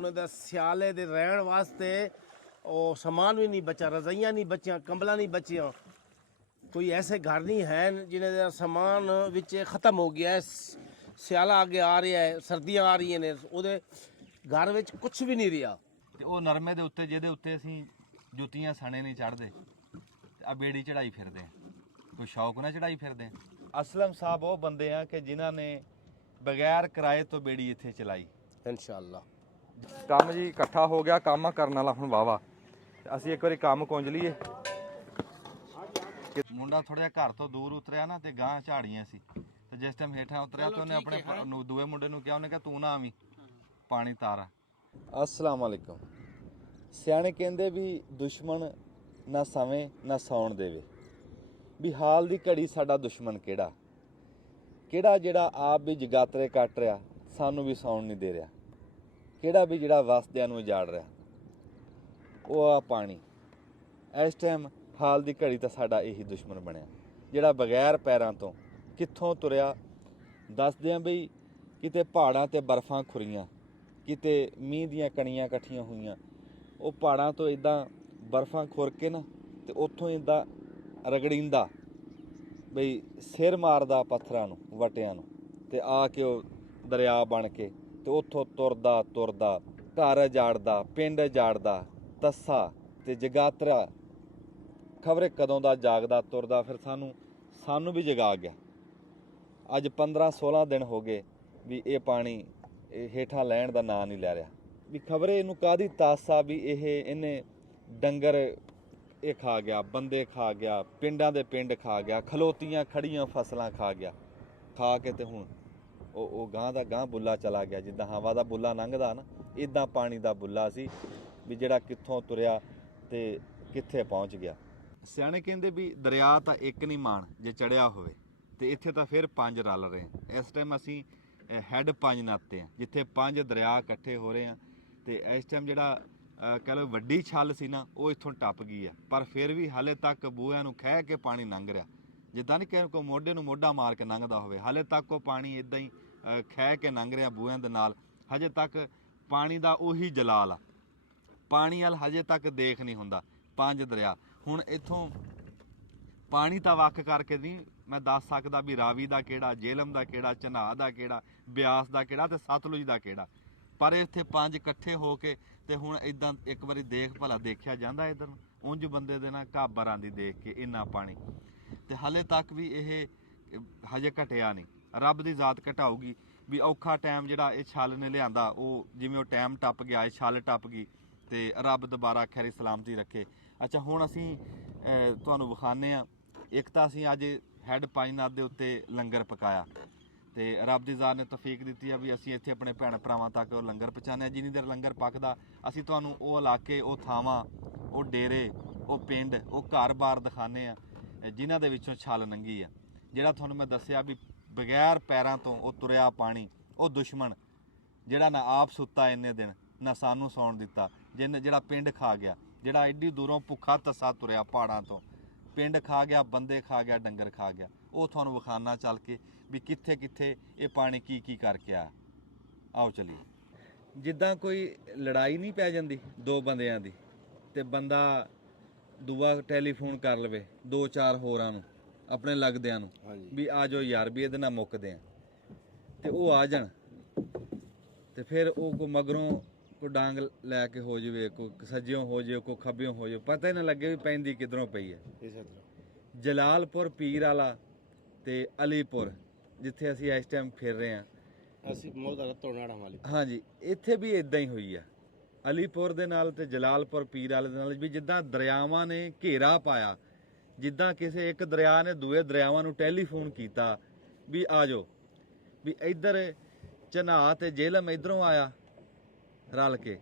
ਉਹਨਾਂ ਦਾ ਸਿਆਲੇ ਦੇ ਰਹਿਣ ਵਾਸਤੇ ਉਹ ਸਮਾਨ ਵੀ ਨਹੀਂ ਬਚਾ, ਰਜ਼ਾਈਆਂ ਨਹੀਂ ਬਚੀਆਂ, ਕੰਬਲਾਂ ਨਹੀਂ ਬਚੀਆਂ। ਕੋਈ ਐਸੇ ਘਰ ਨਹੀਂ ਹੈ ਜਿਨ੍ਹਾਂ ਦਾ ਸਮਾਨ ਵਿੱਚ ਖਤਮ ਹੋ ਗਿਆ ਹੈ। ਸਿਆਲਾ ਅੱਗੇ ਆ ਰਿਹਾ ਹੈ, ਸਰਦੀਆਂ ਆ ਰਹੀਆਂ ਨੇ, ਉਹਦੇ ਘਰ ਵਿੱਚ ਕੁਝ ਵੀ ਨਹੀਂ ਰਿਹਾ। ਤੇ ਉਹ ਨਰਮੇ ਦੇ ਉੱਤੇ ਜਿਹਦੇ ਉੱਤੇ ਅਸੀਂ ਜੁੱਤੀਆਂ ਸਣੇ ਨਹੀਂ ਚੜ੍ਹਦੇ, ਆ ਬੇੜੀ ਚੜਾਈ ਫਿਰਦੇ ਆ, ਕੋਈ ਸ਼ੌਕ ਨਾਲ ਚੜਾਈ ਫਿਰਦੇ ਆ। ਅਸਲਮ ਸਾਹਿਬ ਉਹ ਬੰਦੇ ਆ ਕਿ ਜਿਨ੍ਹਾਂ ਨੇ ਬਗੈਰ ਕਿਰਾਏ ਤੋਂ ਬੇੜੀ ਇੱਥੇ ਚਲਾਈ। ਇਨਸ਼ਾਅੱਲਾ ਕੰਮ ਜੀ ਇਕੱਠਾ ਹੋ ਗਿਆ, ਕੰਮ ਕਰਨ ਵਾਲਾ ਹੁਣ ਵਾਵਾ। ਅਸੀਂ ਇੱਕ ਵਾਰੀ ਕੰਮ ਕੁੰਜ ਲਈਏ। ਮੁੰਡਾ ਥੋੜਾ ਜਿਹਾ ਘਰ ਤੋਂ ਦੂਰ ਉਤਰਿਆ ਨਾ, ਤੇ ਗਾਂ ਝਾੜੀਆਂ ਸੀ, ਤੇ ਜਿਸ ਟਾਈਮ ਹੇਠਾਂ ਉਤਰਿਆ ਤੇ ਉਹਨੇ ਆਪਣੇ ਦੂਏ ਮੁੰਡੇ ਨੂੰ ਕਿਹਾ, ਉਹਨੇ ਕਿਹਾ ਤੂੰ ਨਾ ਆਵੀਂ, ਪਾਣੀ ਤਾਰ। ਅਸਲਾਮ ਵਾਲੇਕੁਮ। ਸਿਆਣੇ ਕਹਿੰਦੇ ਵੀ ਦੁਸ਼ਮਣ ਨਾ ਸਵੇਂ ਨਾ ਸੌਣ ਦੇਵੇ, ਵੀ ਹਾਲ ਦੀ ਘੜੀ ਸਾਡਾ ਦੁਸ਼ਮਣ ਕਿਹੜਾ ਜਿਹੜਾ ਆਪ ਵੀ ਜਗਾਤਰੇ ਕੱਟ ਰਿਹਾ, ਸਾਨੂੰ ਵੀ ਸੌਣ ਨਹੀਂ ਦੇ ਰਿਹਾ, ਕਿਹੜਾ ਵੀ ਜਿਹੜਾ ਵਸਦਿਆਂ ਨੂੰ ਉਜਾੜ ਰਿਹਾ। ਉਹ ਆ ਪਾਣੀ। ਇਸ ਟਾਈਮ ਹਾਲ ਦੀ ਘੜੀ ਤਾਂ ਸਾਡਾ ਇਹੀ ਦੁਸ਼ਮਣ ਬਣਿਆ, ਜਿਹੜਾ ਬਗੈਰ ਪੈਰਾਂ ਤੋਂ ਕਿੱਥੋਂ ਤੁਰਿਆ। ਦੱਸਦੇ ਆ ਬਈ ਕਿਤੇ ਪਹਾੜਾਂ ਤੇ ਬਰਫਾਂ ਖੁਰੀਆਂ, ਕਿਤੇ ਮੀਂਹ ਦੀਆਂ ਕਣੀਆਂ ਇਕੱਠੀਆਂ ਹੋਈਆਂ, ਉਹ ਪਹਾੜਾਂ ਤੋਂ ਇਦਾਂ ਬਰਫਾਂ ਖੁਰ ਕੇ ਨਾ, ਤੇ ਉੱਥੋਂ ਇਦਾਂ ਰਗੜੀਂਦਾ ਬਈ ਸਿਰ ਮਾਰਦਾ ਪੱਥਰਾਂ ਨੂੰ, ਵਟਿਆਂ ਨੂੰ, ਤੇ ਆ ਕੇ ਉਹ ਦਰਿਆ ਬਣ ਕੇ, ਤੇ ਉੱਥੋਂ ਤੁਰਦਾ ਘਰ ਜਾੜਦਾ, ਪਿੰਡ ਜਾੜਦਾ, ਤੱਸਾ ਤੇ ਜਗਾਤਰਾ ਖਬਰੇ ਕਦੋਂ ਦਾ ਜਾਗਦਾ ਤੁਰਦਾ, ਫਿਰ ਸਾਨੂੰ ਵੀ ਜਗਾ ਗਿਆ। ਅੱਜ 15-16 ਦਿਨ ਹੋ ਗਏ ਵੀ ਇਹ ਪਾਣੀ ਹੇਠਾਂ ਲੈਣ ਦਾ ਨਾਂ ਨਹੀਂ ਲੈ ਰਿਹਾ। ਵੀ ਖਬਰੇ ਇਹਨੂੰ ਕਾਹਦੀ ਤਾਸਾ ਵੀ ਇਹਨੇ ਡੰਗਰ ਇਹ ਖਾ ਗਿਆ, ਬੰਦੇ ਖਾ ਗਿਆ, ਪਿੰਡਾਂ ਦੇ ਪਿੰਡ ਖਾ ਗਿਆ, ਖਲੋਤੀਆਂ ਖੜੀਆਂ ਫਸਲਾਂ ਖਾ ਗਿਆ, ਖਾ ਕੇ ਤੇ ਹੁਣ ਉਹ ਗਾਂ ਦਾ ਗਾਂ ਬੁੱਲਾ ਚਲਾ ਗਿਆ। ਜਿੱਦਾਂ ਹਵਾ ਦਾ ਬੁੱਲਾ ਲੰਘਦਾ ਨਾ, ਇਦਾਂ ਪਾਣੀ ਦਾ ਬੁੱਲਾ ਸੀ ਵੀ ਜਿਹੜਾ ਕਿੱਥੋਂ ਤੁਰਿਆ ਤੇ ਕਿੱਥੇ ਪਹੁੰਚ ਗਿਆ। ਸਿਆਣੇ ਕਹਿੰਦੇ ਵੀ ਦਰਿਆ ਤਾਂ ਇੱਕ ਨਹੀਂ ਮਾਣ ਜੇ ਚੜਿਆ ਹੋਵੇ, ਤੇ ਇੱਥੇ ਤਾਂ ਫਿਰ 5 ਰਲ ਰਹੇ। ਇਸ ਟਾਈਮ ਅਸੀਂ ਹੈੱਡ 5 ਨਾਤੇ ਆ, ਜਿੱਥੇ 5 ਦਰਿਆ ਇਕੱਠੇ ਹੋ ਰਹੇ ਆ। ਤੇ ਇਸ ਟਾਈਮ ਜਿਹੜਾ ਕਹਿ ਲਓ ਵੱਡੀ ਛੱਲ ਸੀ ਨਾ, ਉਹ ਇੱਥੋਂ ਟੱਪ ਗਈ ਆ, ਪਰ ਫਿਰ ਵੀ ਹਾਲੇ ਤੱਕ ਬੂਹਿਆਂ ਨੂੰ ਖਹਿ ਕੇ ਪਾਣੀ ਲੰਘ ਰਿਹਾ। ਜਿੱਦਾਂ ਨਹੀਂ ਕਿ ਕੋਈ ਮੋਢੇ ਨੂੰ ਮੋਢਾ ਮਾਰ ਕੇ ਲੰਘਦਾ ਹੋਵੇ, ਹਾਲੇ ਤੱਕ ਉਹ ਪਾਣੀ ਇਦਾਂ ਹੀ ਖਹਿ ਕੇ ਲੰਘ ਰਿਹਾ ਬੂਹਿਆਂ ਦੇ ਨਾਲ। ਹਜੇ ਤੱਕ ਪਾਣੀ ਦਾ ਉਹੀ ਜਲਾਲ ਆ, ਪਾਣੀ ਵੱਲ ਹਜੇ ਤੱਕ ਦੇਖ ਨਹੀਂ ਹੁੰਦਾ। 5 ਦਰਿਆ ਹੁਣ ਇੱਥੋਂ ਪਾਣੀ ਤਾਂ ਵੱਖ ਕਰਕੇ ਨਹੀਂ ਮੈਂ ਦੱਸ ਸਕਦਾ ਵੀ ਰਾਵੀ ਦਾ ਕਿਹੜਾ, ਜੇਹਲਮ ਦਾ ਕਿਹੜਾ, ਚਨਾਹ ਦਾ ਕਿਹੜਾ, ਬਿਆਸ ਦਾ ਕਿਹੜਾ, ਤੇ ਸਤਲੁਜ ਦਾ ਕਿਹੜਾ। ਪਰ ਇੱਥੇ 5 ਇਕੱਠੇ ਹੋ ਕੇ ਤੇ ਹੁਣ ਇਦਾਂ ਇੱਕ ਵਾਰੀ ਦੇਖ ਭਲਾ ਦੇਖਿਆ ਜਾਂਦਾ ਇੱਧਰ ਨੂੰ, ਉਂਝ ਬੰਦੇ ਦੇ ਨਾਲ ਘਾਬਰ ਆਉਂਦੀ ਦੇਖ ਕੇ ਇੰਨਾ ਪਾਣੀ। ਤੇ ਹਲੇ ਤੱਕ ਵੀ ਇਹ ਹਜੇ ਘਟਿਆ ਨਹੀਂ। ਰੱਬ ਦੀ ਜ਼ਾਤ ਘਟਾਊਗੀ ਵੀ ਔਖਾ ਟਾਈਮ ਜਿਹੜਾ ਇਹ ਛੱਲ ਨੇ ਲਿਆਂਦਾ, ਉਹ ਜਿਵੇਂ ਉਹ ਟਾਈਮ ਟੱਪ ਗਿਆ, ਇਹ ਛੱਲ ਟੱਪ ਗਈ, ਤੇ ਰੱਬ ਦੁਬਾਰਾ ਖੈਰੀ ਸਲਾਮਤੀ ਰੱਖੇ। ਅੱਛਾ, ਹੁਣ ਅਸੀਂ ਤੁਹਾਨੂੰ ਵਿਖਾਉਂਦੇ ਹਾਂ। ਇੱਕ ਤਾਂ ਅਸੀਂ ਅੱਜ ਹੈੱਡ 5 ਨਾਥ ਦੇ ਉੱਤੇ ਲੰਗਰ ਪਕਾਇਆ, ਤੇ ਰੱਬ ਦੀ ਜ਼ਾਤ ਨੇ ਤੌਫੀਕ ਦਿੱਤੀ ਆ ਵੀ ਅਸੀਂ ਇੱਥੇ ਆਪਣੇ ਭੈਣ ਭਰਾਵਾਂ ਤੱਕ ਉਹ ਲੰਗਰ ਪਹੁੰਚਾਉਂਦੇ ਹਾਂ। ਜਿੰਨੀ ਦੇਰ ਲੰਗਰ ਪੱਕਦਾ ਅਸੀਂ ਤੁਹਾਨੂੰ ਉਹ ਇਲਾਕੇ, ਉਹ ਥਾਵਾਂ, ਉਹ ਡੇਰੇ, ਉਹ ਪਿੰਡ, ਉਹ ਘਰ-ਬਾਰ ਦਿਖਾਉਂਦੇ ਆ ਜਿਨ੍ਹਾਂ ਦੇ ਵਿੱਚੋਂ ਛੱਲ ਲੰਘੀ ਆ। ਜਿਹੜਾ ਤੁਹਾਨੂੰ ਮੈਂ ਦੱਸਿਆ ਵੀ ਬਗੈਰ ਪੈਰਾਂ ਤੋਂ ਉਹ ਤੁਰਿਆ ਪਾਣੀ, ਉਹ ਦੁਸ਼ਮਣ ਜਿਹੜਾ ਨਾ ਆਪ ਸੁੱਤਾ ਇੰਨੇ ਦਿਨ, ਨਾ ਸਾਨੂੰ ਸੌਣ ਦਿੱਤਾ, ਜਿਹੜਾ ਪਿੰਡ ਖਾ ਗਿਆ, ਜਿਹੜਾ ਐਡੀ ਦੂਰੋਂ ਭੁੱਖਾ ਤੱਸਾ ਤੁਰਿਆ ਪਹਾੜਾਂ ਤੋਂ, ਪਿੰਡ ਖਾ ਗਿਆ, ਬੰਦੇ ਖਾ ਗਿਆ, ਡੰਗਰ ਖਾ ਗਿਆ। ਉਹ ਤੁਹਾਨੂੰ ਵਿਖਾਉਣਾ ਚੱਲ ਕੇ ਵੀ ਕਿੱਥੇ ਕਿੱਥੇ ਇਹ ਪਾਣੀ ਕੀ ਕਰਕੇ ਆ। ਆਓ ਚਲੀਏ। ਜਿੱਦਾਂ ਕੋਈ ਲੜਾਈ ਨਹੀਂ ਪੈ ਜਾਂਦੀ 2 ਬੰਦਿਆਂ ਦੀ, ਤੇ ਬੰਦਾ ਦੂਆ ਟੈਲੀਫੋਨ ਕਰ ਲਵੇ 2-4 ਹੋਰਾਂ ਨੂੰ, ਆਪਣੇ ਲੱਗਦਿਆਂ ਨੂੰ, ਵੀ ਆ ਜਾਓ ਯਾਰ ਵੀ ਇਹਦੇ ਨਾਲ ਮੁੱਕਦੇ ਆ, ਤੇ ਉਹ ਆ ਜਾਣ। ਤੇ ਫਿਰ ਉਹ ਕੋ ਮਗਰੋਂ ਕੋਈ ਡਾਂਗ ਲੈ ਕੇ ਹੋ ਜਾਵੇ, ਕੋਈ ਸੱਜਿਓਂ ਹੋ ਜਾਵੇ, ਕੋਈ ਖੱਬਿਓਂ ਹੋ ਜਾਵੇ, ਪਤਾ ਹੀ ਨਾ ਲੱਗੇ ਵੀ ਪੈਂਦੀ ਕਿੱਧਰੋਂ ਪਈ ਹੈ। ਜਲਾਲਪੁਰ ਪੀਰ ਵਾਲਾ ਤੇ ਅਲੀਪੁਰ ਜਿੱਥੇ ਅਸੀਂ ਇਸ ਟਾਈਮ ਫਿਰ ਰਹੇ ਹਾਂ, ਅਸੀਂ ਵਾਲੀ, ਹਾਂਜੀ, ਇੱਥੇ ਵੀ ਇਦਾਂ ਹੀ ਹੋਈ ਆ। ਅਲੀਪੁਰ ਦੇ ਨਾਲ ਤੇ ਜਲਾਲਪੁਰ ਪੀਰ ਵਾਲੇ ਦੇ ਨਾਲ ਵੀ ਜਿੱਦਾਂ ਦਰਿਆਵਾਂ ਨੇ ਘੇਰਾ ਪਾਇਆ, ਜਿੱਦਾਂ ਕਿਸੇ ਇੱਕ ਦਰਿਆ ਨੇ ਦੂਏ ਦਰਿਆਵਾਂ ਨੂੰ ਟੈਲੀਫੋਨ ਕੀਤਾ ਵੀ ਆ ਜਾਓ, ਵੀ ਇੱਧਰ ਚਨਾਹ ਤੇ ਜੇਹਲਮ ਇੱਧਰੋਂ ਆਇਆ ਰਲ ਕੇ,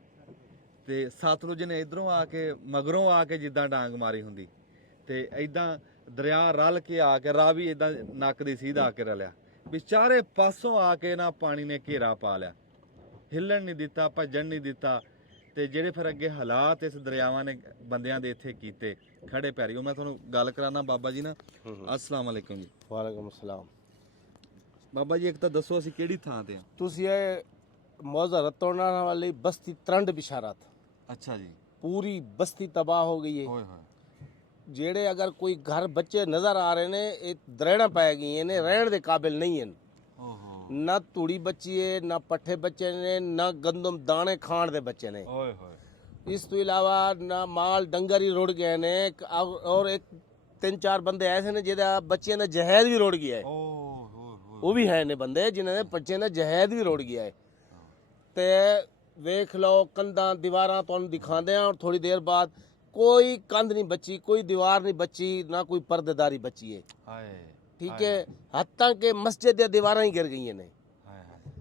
ਤੇ ਸਤਲੁਜ ਨੇ ਇੱਧਰੋਂ ਆ ਕੇ ਮਗਰੋਂ ਆ ਕੇ ਜਿੱਦਾਂ ਡਾਂਗ ਮਾਰੀ ਹੁੰਦੀ, ਤੇ ਇੱਦਾਂ ਦਰਿਆ ਰਲ ਕੇ ਆ ਕੇ ਰਾਵੀ ਇੱਦਾਂ ਨੱਕ ਦੀ ਸੀਧਾ ਆ ਕੇ ਰਲਿਆ, ਵੀ ਚਾਰੇ ਪਾਸੋਂ ਆ ਕੇ ਨਾ ਪਾਣੀ ਨੇ ਘੇਰਾ ਪਾ ਲਿਆ, ਹਿੱਲਣ ਨਹੀਂ ਦਿੱਤਾ, ਭੱਜਣ ਨਹੀਂ ਦਿੱਤਾ। ਤੇ ਜਿਹੜੇ ਫਿਰ ਅੱਗੇ ਹਾਲਾਤ ਇਸ ਦਰਿਆਵਾਂ ਨੇ ਬੰਦਿਆਂ ਦੇ ਇੱਥੇ ਕੀਤੇ ਖੜੇ ਪੈਰੀ, ਉਹ ਮੈਂ ਤੁਹਾਨੂੰ ਗੱਲ ਕਰਾਨਾ ਬਾਬਾ ਜੀ ਨਾ। ਅਸਲਾਮ ਵਾਲੇਕੁਮ ਜੀ। ਵਾਲੇਕੁਮ ਅਸਲਾਮ। ਬਾਬਾ ਜੀ ਇੱਕ ਤਾਂ ਦੱਸੋ ਅਸੀਂ ਕਿਹੜੀ ਥਾਂ ਤੇ ਆ? ਤੁਸੀਂ ਇਹ मौजा रतौना वाली बस्ती तरंड बिशारत ਅੱਛਾ ਜੀ पूरी बस्ती तबाह हो गई है ਓਏ ਹੋਏ ਜਿਹੜੇ ਅਗਰ ਕੋਈ ਘਰ ਬੱਚੇ ਨਜ਼ਰ ਆ ਰਹੇ ਨੇ ਇਹ ਦਰੇੜਾਂ ਪੈ ਗਈਆਂ ਨੇ ਰਹਿਣ ਦੇ ਕਾਬਿਲ ਨਹੀਂ ਹਨ ਓਹੋ ਨਾ ਤੂੜੀ ਬੱਚੀ ਹੈ ਨਾ ਪੱਠੇ ਬੱਚੇ ਨੇ ਨਾ ਗੰਦਮ ਦਾਣੇ ਖਾਣ ਦੇ ਬੱਚੇ ਨੇ ਓਏ ਹੋਏ ਇਸ ਤੋਂ ਇਲਾਵਾ ਨਾ ਮਾਲ ਡੰਗਰ ਹੀ ਰੁੜ ਗਏ ਨੇ ਔਰ ਇੱਕ 3-4 ਬੰਦੇ ਐਸੇ ਨੇ ਜਿਹਦਾ ਬੱਚਿਆਂ ਦਾ ਜਹਾਜ਼ ਵੀ ਰੁੜ ਗਿਆ ਹੈ ਓ ਹੋ ਹੋ ਉਹ ਵੀ ਹੈ ਨੇ ਬੰਦੇ ਜਿਨ੍ਹਾਂ ਦੇ ਬੱਚਿਆਂ ਦਾ ਜਹਾਜ਼ ਵੀ ਰੁੜ ਗਿਆ ਹੈ ਤੇ ਵੇਖ ਲਓ ਕੰਧਾਂ ਦੀਵਾਰਾਂ ਤੁਹਾਨੂੰ ਦਿਖਾਉਂਦੇ ਆ ਔਰ ਥੋੜੀ ਦੇਰ ਬਾਅਦ ਕੋਈ ਕੰਧ ਨਹੀਂ ਬਚੀ ਕੋਈ ਦੀਵਾਰ ਨਹੀਂ ਬਚੀ ਨਾ ਕੋਈ ਪਰਦੇਦਾਰੀ ਬਚੀ ਹੈ ਹਾਏ ਠੀਕ ਹੈ ਹੱਤਾਂ ਕਿ ਮਸਜਿਦ ਦੀਆਂ ਦੀਵਾਰਾਂ ਹੀ ਗਿਰ ਗਈਆਂ ਨੇ ਹਾਏ ਹਾਏ